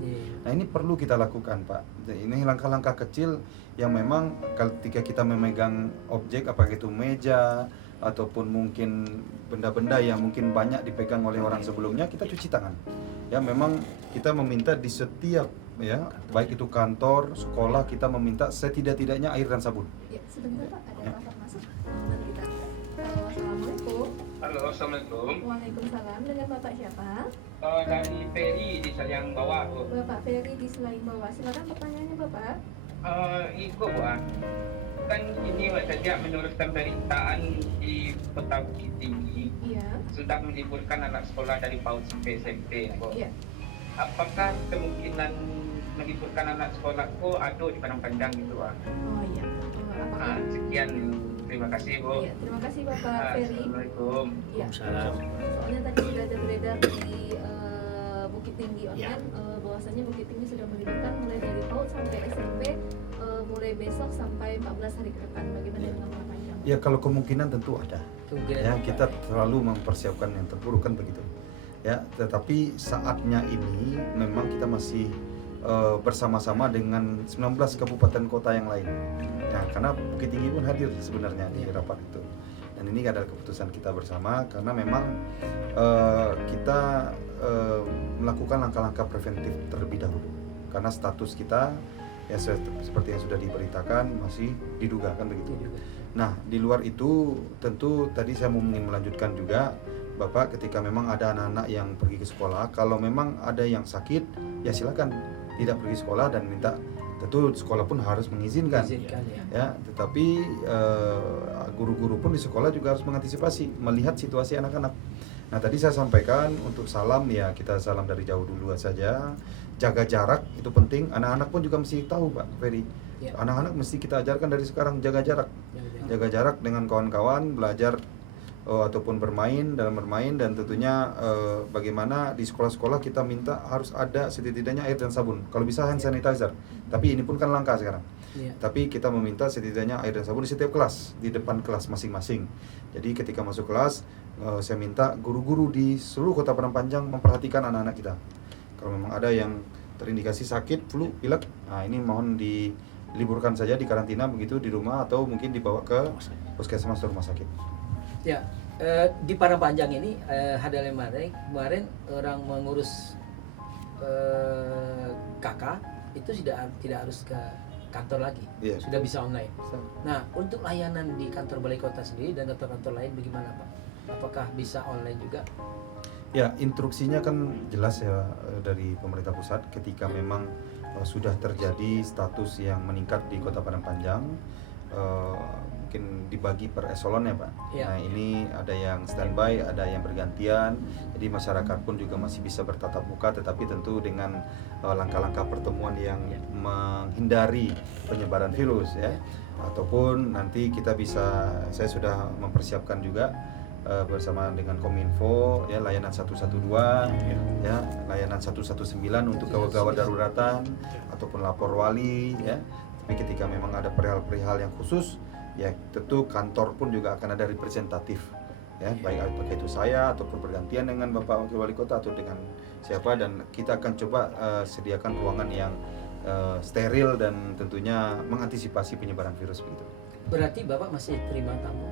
Nah ini perlu kita lakukan Pak. Ini langkah-langkah kecil yang memang ketika kita memegang objek apakah itu meja ataupun mungkin benda-benda yang mungkin banyak dipegang oleh orang sebelumnya, kita cuci tangan. Ya memang kita meminta di setiap ya baik itu kantor, sekolah, kita meminta setidak-tidaknya air dan sabun. Ya, sebentar Pak, ada Bapak masuk. Nanti kita. Assalamualaikum. Halo, assalamualaikum. Waalaikumsalam. Dengan Bapak siapa? Dari Ferry di Sayang Bawah, Bu. Bapak Ferry di Selain Bawah. Silakan pertanyaannya Bapak. Ikut, Bu. Kan ini saja menurut pemberitaan di Kota Bukit Tinggi Iya. sudah meliburkan anak sekolah dari PAUD sampai SMP, Bu. Iya. Apakah kemungkinan meliburkan anak sekolah kok ada di Padang Panjang gitu, Bu? Oh iya. Apakah? Sekian, terima kasih, Bu. Iya, terima kasih Bapak Ferry. Assalamualaikum. Iya. Salam. Soalnya tadi sudah ada beredar di Bukit Tinggi Ya. online bahwasanya Bukit Tinggi sudah meliburkan mulai dari PAUD sampai SMP mulai besok sampai 14 hari ke depan. Bagaimana Ya. dengan Bapak Panjang? Ya kalau kemungkinan tentu ada. Kemungkinan Ya apa? kita selalu mempersiapkan yang terburuk kan begitu. Ya tetapi saatnya ini memang kita masih bersama-sama dengan 19 kabupaten kota yang lain. Ya karena Bukit Tinggi pun hadir sebenarnya di rapat itu. Dan ini adalah keputusan kita bersama karena memang kita melakukan langkah-langkah preventif terlebih dahulu. Karena status kita ya seperti yang sudah diberitakan masih diduga kan begitu. Nah di luar itu tentu tadi saya ingin melanjutkan juga Bapak, ketika memang ada anak-anak yang pergi ke sekolah, kalau memang ada yang sakit ya silakan tidak pergi sekolah dan minta, tentu sekolah pun harus mengizinkan. Izinkan, ya. Ya, tetapi guru-guru pun di sekolah juga harus mengantisipasi melihat situasi anak-anak. Nah tadi saya sampaikan untuk salam ya kita salam dari jauh dulu saja, jaga jarak itu penting. Anak-anak pun juga mesti tahu Pak Ferry. Ya. Anak-anak mesti kita ajarkan dari sekarang jaga jarak, jaga jarak dengan kawan-kawan, belajar ataupun dalam bermain, dan tentunya bagaimana di sekolah-sekolah kita minta harus ada setidaknya air dan sabun. Kalau bisa hand sanitizer. Tapi ini pun kan langka sekarang. Ya. Tapi kita meminta setidaknya air dan sabun di setiap kelas, di depan kelas masing-masing. Jadi ketika masuk kelas, saya minta guru-guru di seluruh Kota Padang Panjang memperhatikan anak-anak kita. Kalau memang ada yang terindikasi sakit, flu, pilek, nah ini mohon diliburkan saja, di karantina begitu di rumah, atau mungkin dibawa ke puskesmas atau rumah sakit. Ya, di Padang Panjang ini ada kemarin orang mengurus kakak itu tidak harus ke kantor lagi, Iya. sudah bisa online. Nah, untuk layanan di kantor balai kota sendiri dan kantor-kantor lain bagaimana Pak? Apakah bisa online juga? Ya, instruksinya kan jelas ya dari pemerintah pusat ketika memang sudah terjadi status yang meningkat di Kota Padang Panjang, mungkin dibagi per eselon ya Pak. Ya. Nah ini ada yang standby, ada yang bergantian, jadi masyarakat pun juga masih bisa bertatap muka, tetapi tentu dengan langkah-langkah pertemuan yang menghindari penyebaran virus ya. Ataupun nanti kita bisa, saya sudah mempersiapkan juga bersama dengan Kominfo ya, layanan 112 ya, layanan 119 untuk gawat-gawat daruratan ataupun lapor wali ya. Tapi ketika memang ada perihal-perihal yang khusus ya, tentu kantor pun juga akan ada representatif ya, baik apakah itu saya ataupun bergantian dengan Bapak Wakil Wali Kota atau dengan siapa, dan kita akan coba sediakan ruangan yang steril dan tentunya mengantisipasi penyebaran virus begitu. Berarti Bapak masih terima tamu?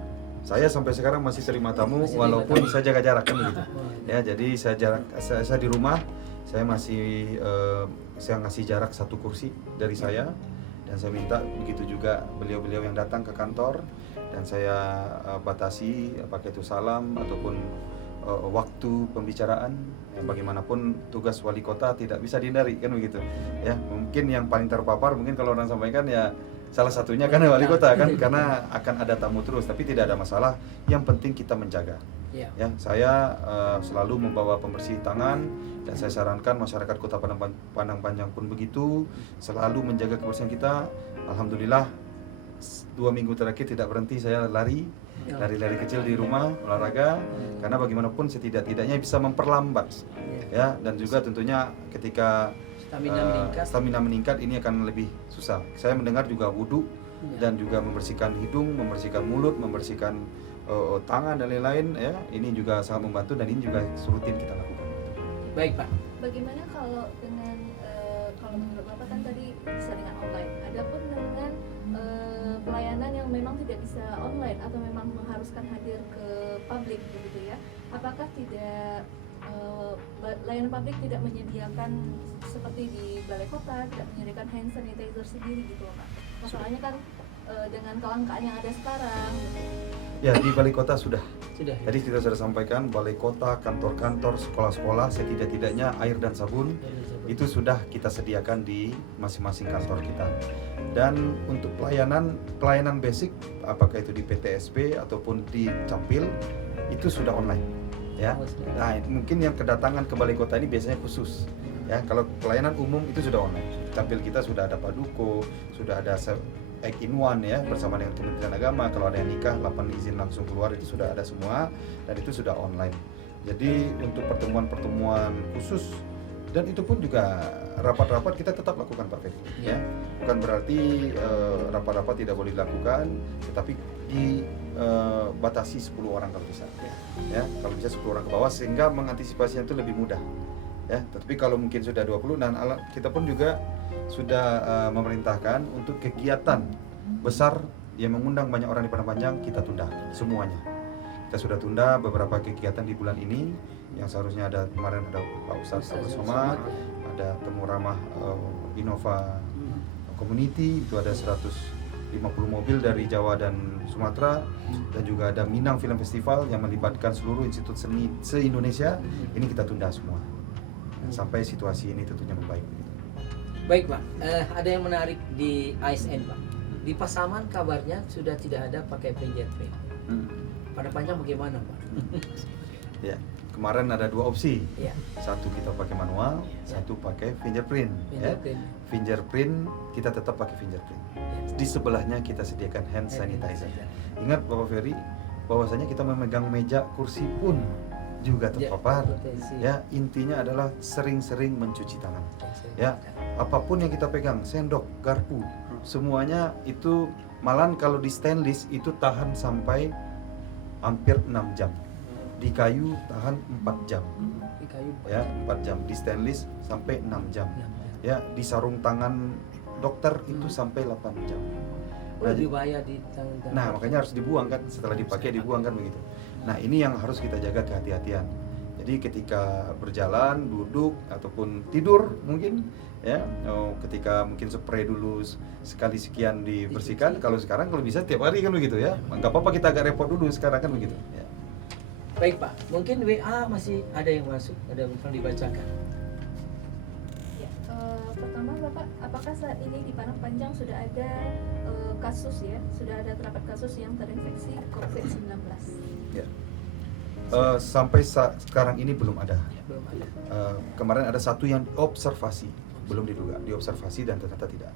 Saya sampai sekarang masih terima tamu, Masih terima walaupun tamu. saya jaga jarak kan begitu. Oh, Ya, jadi saya di rumah, saya masih saya ngasih jarak 1 kursi dari saya Dan saya minta begitu juga beliau-beliau yang datang ke kantor, dan saya batasi apakah itu salam ataupun waktu pembicaraan. Yang bagaimanapun tugas wali kota tidak bisa dihindari, kan begitu ya. Mungkin yang paling terpapar mungkin kalau orang sampaikan ya salah satunya kan wali kota kan, karena akan ada tamu terus, tapi tidak ada masalah. Yang penting kita menjaga. Ya, saya selalu membawa pembersih tangan, dan saya sarankan masyarakat Kota Padang Panjang pun begitu, selalu menjaga kebersihan kita. Alhamdulillah 2 minggu terakhir tidak berhenti saya lari kecil di rumah, olahraga, karena bagaimanapun setidak-tidaknya bisa memperlambat ya, dan juga tentunya ketika stamina meningkat ini akan lebih susah. Saya mendengar juga wudhu dan juga membersihkan hidung, membersihkan mulut, membersihkan tangan dan lain-lain ya, ini juga sangat membantu, dan ini juga rutin kita lakukan. Baik Pak. Bagaimana kalau dengan kalau menurut Bapak kan tadi bisa dengan online, adapun dengan pelayanan yang memang tidak bisa online atau memang mengharuskan hadir ke publik begitu ya, apakah tidak layanan publik tidak menyediakan seperti di balai kota, tidak menyediakan hand sanitizer sendiri gitu Pak? Masalahnya kan dengan kelangkaan yang ada sekarang gitu. Ya, di balai kota sudah. Ya? Tadi kita sudah sampaikan, balai kota, kantor-kantor, sekolah-sekolah, setidak-tidaknya air dan sabun itu sudah kita sediakan di masing-masing kantor kita. Dan untuk pelayanan basic, apakah itu di PTSP ataupun di Capil, itu sudah online ya. Nah, mungkin yang kedatangan ke balai kota ini biasanya khusus ya. Kalau pelayanan umum itu sudah online. Capil kita sudah ada Paduko, sudah ada Egg in One ya, bersama dengan Kementerian Agama. Kalau ada yang nikah, 8 izin langsung keluar, itu sudah ada semua, dan itu sudah online. Jadi untuk pertemuan-pertemuan khusus, dan itu pun juga rapat-rapat kita tetap lakukan Pak Ferry ya. Bukan berarti rapat-rapat tidak boleh dilakukan, tetapi dibatasi 10 orang kalau bisa ya, kalau bisa 10 orang ke bawah, sehingga mengantisipasinya itu lebih mudah ya. Tetapi kalau mungkin sudah 20, dan kita pun juga sudah memerintahkan untuk kegiatan besar yang mengundang banyak orang di Padang Panjang kita tunda semuanya. Kita sudah tunda beberapa kegiatan di bulan ini yang seharusnya ada. Kemarin ada Pak Ustadz Abdul Somad, ada temu ramah Innova Community, itu ada 150 mobil dari Jawa dan Sumatera, dan juga ada Minang Film Festival yang melibatkan seluruh institut seni se-Indonesia. Ini kita tunda semua sampai situasi ini tentunya membaik. Baik Pak, ada yang menarik di ASN Pak. Di Pasaman kabarnya sudah tidak ada pakai fingerprint. Pada Panjang bagaimana Pak? Ya, kemarin ada 2 opsi. Ya. Satu kita pakai manual, satu pakai fingerprint. Ya. Fingerprint kita tetap pakai fingerprint. Di sebelahnya kita sediakan hand sanitizer. Ingat Bapak Ferry, bahwasanya kita memegang meja, kursi pun juga terpapar. Ya, intinya adalah sering-sering mencuci tangan. Ya, apapun yang kita pegang, sendok, garpu, semuanya itu, malahan kalau di stainless itu tahan sampai hampir 6 jam. Di kayu tahan 4 jam. Di kayu 4 ya, 4 jam. Di stainless sampai 6 jam. Ya, di sarung tangan dokter itu sampai 8 jam. Lebih bahaya di tangan. Nah, makanya harus dibuang kan, setelah dipakai dibuang kan begitu. Nah, ini yang harus kita jaga kehati-hatian. Jadi ketika berjalan, duduk ataupun tidur mungkin ya, ketika mungkin spray dulu sekali sekian dibersihkan. Kalau sekarang kalau bisa tiap hari kan begitu ya. Enggak apa-apa kita agak repot dulu sekarang kan begitu ya. Baik Pak, mungkin WA masih ada yang masuk, ada yang perlu dibacakan. Ya, pertama Bapak, apakah saat ini di Padang Panjang sudah ada kasus ya, sudah ada terdapat kasus yang terinfeksi COVID-19? Ya. Sampai sekarang ini belum ada. Belum ada. Kemarin ada satu yang observasi, belum diduga, diobservasi dan ternyata tidak.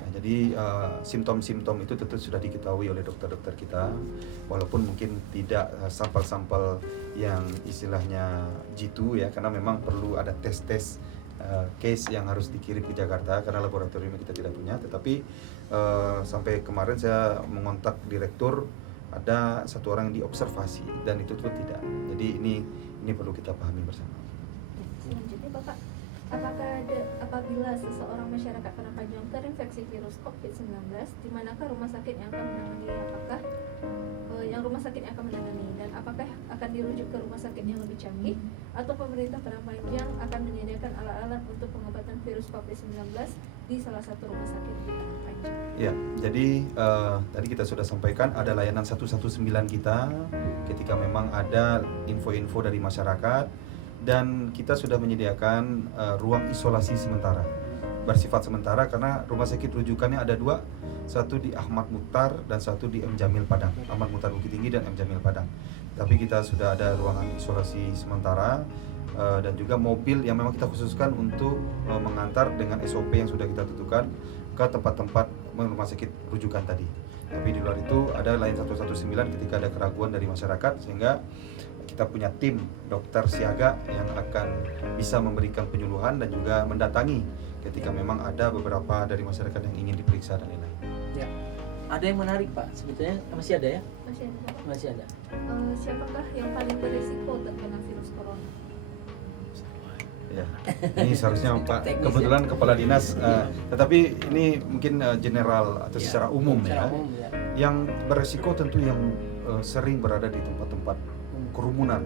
Nah, jadi simptom-simptom itu tentu sudah diketahui oleh dokter-dokter kita, walaupun mungkin tidak sampel-sampel yang istilahnya jitu ya, karena memang perlu ada tes-tes case yang harus dikirim ke Jakarta karena laboratorium kita tidak punya. Tetapi sampai kemarin saya mengontak direktur, ada satu orang yang diobservasi dan itu pun tidak. Jadi ini perlu kita pahami bersama. Selanjutnya Bapak, apabila seseorang masyarakat Padang Panjang terinfeksi virus COVID-19, di manakah rumah sakit yang akan menangani? Apakah yang rumah sakit yang akan menangani, dan apakah akan dirujuk ke rumah sakit yang lebih canggih, atau pemerintah Padang Panjang akan menyediakan alat-alat untuk pengobatan virus COVID-19 di salah satu rumah sakit di Tanjung Panjang. Ya, jadi tadi kita sudah sampaikan ada layanan 119 kita ketika memang ada info-info dari masyarakat, dan kita sudah menyediakan ruang isolasi sementara bersifat sementara karena rumah sakit rujukannya ada 2, satu di Ahmad Mukhtar dan satu di M Jamil Padang, Ahmad Mukhtar Bukit Tinggi dan M Jamil Padang. Tapi kita sudah ada ruangan isolasi sementara dan juga mobil yang memang kita khususkan untuk mengantar dengan SOP yang sudah kita tentukan ke tempat-tempat rumah sakit rujukan tadi. Tapi di luar itu ada lain 119 ketika ada keraguan dari masyarakat, sehingga kita punya tim dokter siaga yang akan bisa memberikan penyuluhan dan juga mendatangi ketika memang ada beberapa dari masyarakat yang ingin diperiksa dan lain-lain. Ya. Ada yang menarik Pak, sebetulnya masih ada ya? Masih ada. Masih ada. Siapakah yang paling berisiko terkena virus corona? Ya, ini seharusnya Pak Teknis, kebetulan ya? kepala dinas, tetapi ini mungkin general atau Ya, secara umum secara ya. umum, ya. Yang beresiko tentu yang sering berada di tempat-tempat kerumunan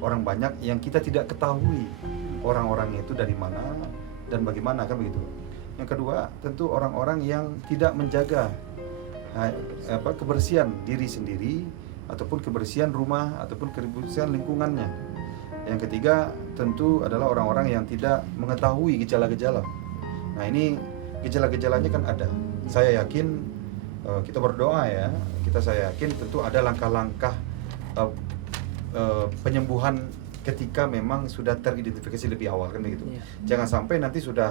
orang banyak yang kita tidak ketahui orang-orangnya itu dari mana dan bagaimana, kan begitu. Yang kedua tentu orang-orang yang tidak menjaga kebersihan diri sendiri ataupun kebersihan rumah ataupun kebersihan lingkungannya. Yang ketiga tentu adalah orang-orang yang tidak mengetahui gejala-gejala. Nah ini gejala-gejalanya kan ada. Saya yakin kita berdoa ya, saya yakin tentu ada langkah-langkah penyembuhan ketika memang sudah teridentifikasi lebih awal, kan begitu. Iya. Jangan sampai nanti sudah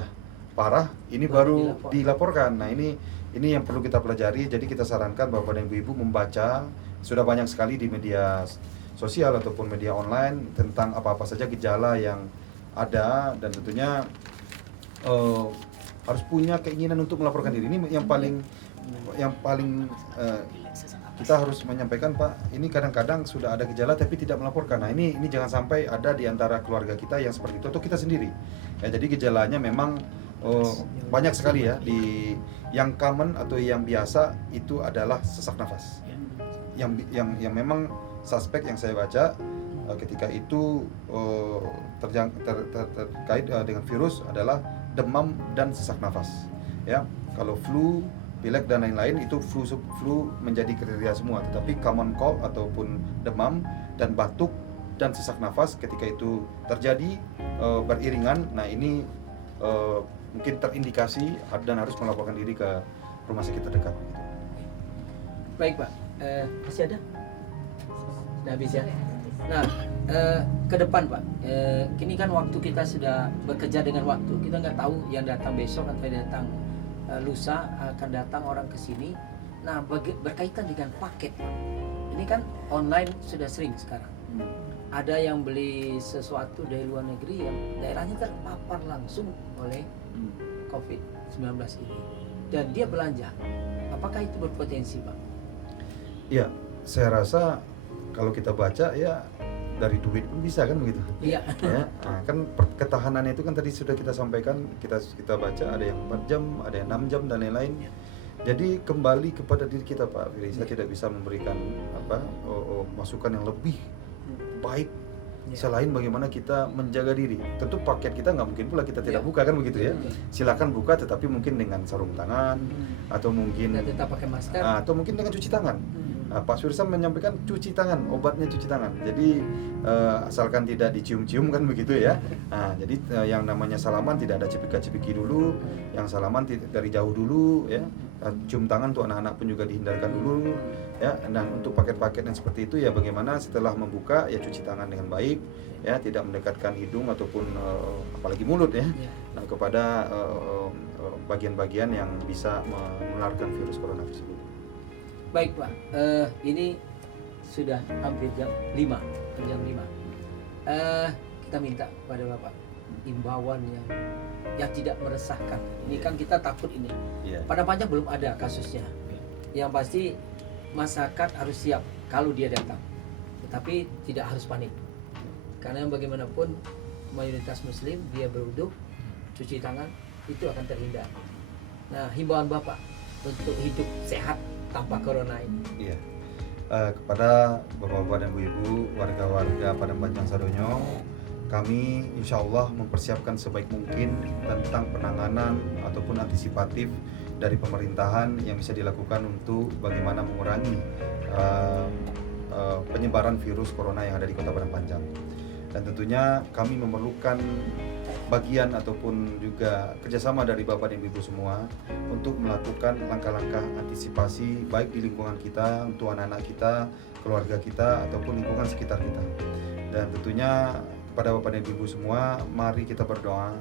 parah ini baru dilaporkan. Nah ini yang perlu kita pelajari. Jadi kita sarankan Bapak dan Ibu membaca, sudah banyak sekali di media sosial ataupun media online tentang apa-apa saja gejala yang ada, dan tentunya harus punya keinginan untuk melaporkan diri. Ini yang paling kita harus menyampaikan, Pak, ini kadang-kadang sudah ada gejala tapi tidak melaporkan. Nah ini jangan sampai ada di antara keluarga kita yang seperti itu atau kita sendiri. Ya, jadi gejalanya memang banyak sekali ya. Yang common atau yang biasa itu adalah sesak nafas. Yang memang suspek yang saya baca ketika itu terkait dengan virus adalah demam dan sesak nafas. Ya, kalau flu, pilek dan lain-lain itu flu menjadi kriteria semua, tetapi common cold ataupun demam dan batuk dan sesak nafas ketika itu terjadi beriringan, nah ini mungkin terindikasi dan harus melaporkan diri ke rumah sakit terdekat. Baik Pak, masih ada? Sudah habis ya? Nah, ke depan Pak, kini kan waktu kita sudah bekerja dengan waktu, kita nggak tahu yang datang besok atau yang datang lusa akan datang orang ke sini. Nah, berkaitan dengan paket, Pak. Ini kan online sudah sering sekarang. Ada yang beli sesuatu dari luar negeri yang daerahnya terpapar langsung oleh COVID-19 ini, dan dia belanja. Apakah itu berpotensi, Pak? Iya, saya rasa kalau kita baca ya dari duit pun bisa, kan begitu. Iya. Ya, nah, kan ketahanannya itu kan tadi sudah kita sampaikan, kita baca ada yang 4 jam, ada yang 6 jam dan lain-lain. Jadi kembali kepada diri kita, Pak Firly. Saya tidak bisa memberikan masukan yang lebih baik selain bagaimana kita menjaga diri. Tentu paket kita nggak mungkin pula kita tidak buka, kan begitu ya. Silakan buka, tetapi mungkin dengan sarung tangan atau mungkin Dan tetap pakai masker. atau mungkin dengan cuci tangan. Nah, Pak Sursam menyampaikan cuci tangan, obatnya cuci tangan. Jadi asalkan tidak dicium-cium, kan begitu ya. Nah, jadi yang namanya salaman tidak ada cipika-cipiki dulu, yang salaman dari jauh dulu ya. Cium tangan untuk anak-anak pun juga dihindarkan dulu ya. Dan untuk paket-paket yang seperti itu ya bagaimana setelah membuka ya cuci tangan dengan baik ya, tidak mendekatkan hidung ataupun apalagi mulut ya. Nah, kepada bagian-bagian yang bisa menularkan virus corona tersebut. Baik Pak, ini sudah hampir jam 5. Kita minta kepada Bapak imbauan yang tidak meresahkan. Ini kan kita takut ini. Padang Panjang belum ada kasusnya. Yang pasti masyarakat harus siap kalau dia datang, tetapi tidak harus panik. Karena bagaimanapun mayoritas Muslim, dia berwudu, cuci tangan, itu akan terhindar. Nah, himbauan Bapak untuk hidup sehat tanpa corona ini. Iya. Kepada bapak-bapak dan ibu-ibu, warga-warga Padang Panjang Sadonyo, kami insya Allah mempersiapkan sebaik mungkin tentang penanganan ataupun antisipatif dari pemerintahan yang bisa dilakukan untuk bagaimana mengurangi penyebaran virus corona yang ada di Kota Padang Panjang. Dan tentunya kami memerlukan bagian ataupun juga kerjasama dari Bapak dan Ibu semua untuk melakukan langkah-langkah antisipasi baik di lingkungan kita, untuk anak-anak kita, keluarga kita, ataupun lingkungan sekitar kita. Dan tentunya kepada Bapak dan Ibu semua, mari kita berdoa,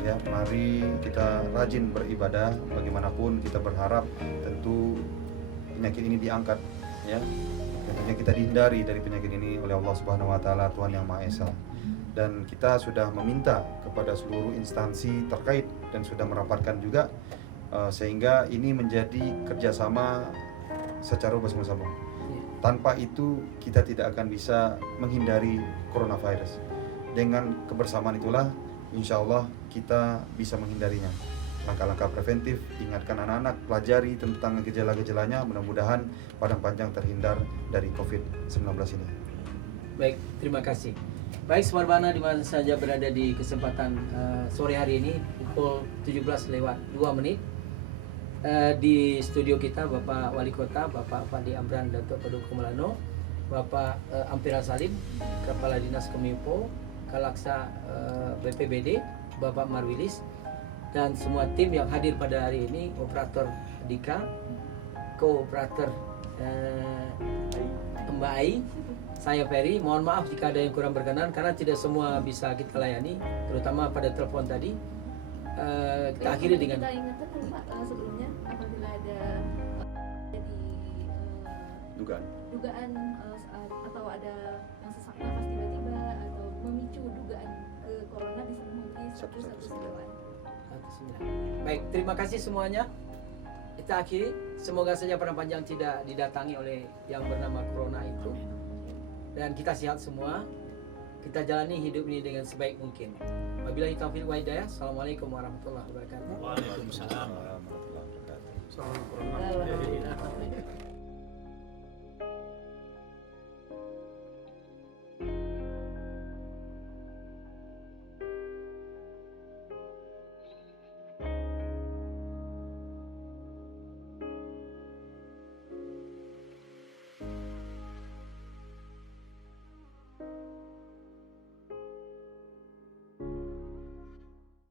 ya, mari kita rajin beribadah. Bagaimanapun kita berharap tentu penyakit ini diangkat, ya. Tentunya kita dihindari dari penyakit ini oleh Allah Subhanahu wa taala, Tuhan yang Maha Esa. Dan kita sudah meminta kepada seluruh instansi terkait dan sudah merapatkan juga sehingga ini menjadi kerjasama secara bersama-sama. Tanpa itu kita tidak akan bisa menghindari coronavirus. Dengan kebersamaan itulah insya Allah kita bisa menghindarinya. Langkah-langkah preventif, ingatkan anak-anak, pelajari tentang gejala-gejalanya, mudah-mudahan Padang Panjang terhindar dari COVID-19 ini. Baik, terima kasih. Baik, Smarbana di mana saja berada di kesempatan sore hari ini pukul 17:02 di studio kita Bapak Wali Kota, Bapak Fandi Amran Datuk Paduka Melano, Bapak Ampera Salim, Kepala Dinas Kominfo, Kalaksa BPBD, Bapak Marwilis, dan semua tim yang hadir pada hari ini, operator Dika, ko-operator Mbak Ai, saya Ferry. Mohon maaf jika ada yang kurang berkenan karena tidak semua bisa kita layani, terutama pada telepon tadi. Kita akhiri dengan kita ingatkan Pak sebelumnya apabila ada jadi dugaan atau ada yang sesak nafas tiba-tiba atau memicu dugaan ke corona bisa menghubungi 119. Baik, terima kasih semuanya. Kita akhiri. Semoga saja Padang Panjang tidak didatangi oleh yang bernama corona itu. Dan kita sehat semua. Kita jalani hidup ini dengan sebaik mungkin. Wabillahi taufiq wa hidayah. Assalamualaikum warahmatullahi wabarakatuh. Waalaikumsalam. Warahmatullahi wabarakatuh. Salam corona. Alhamdulillah.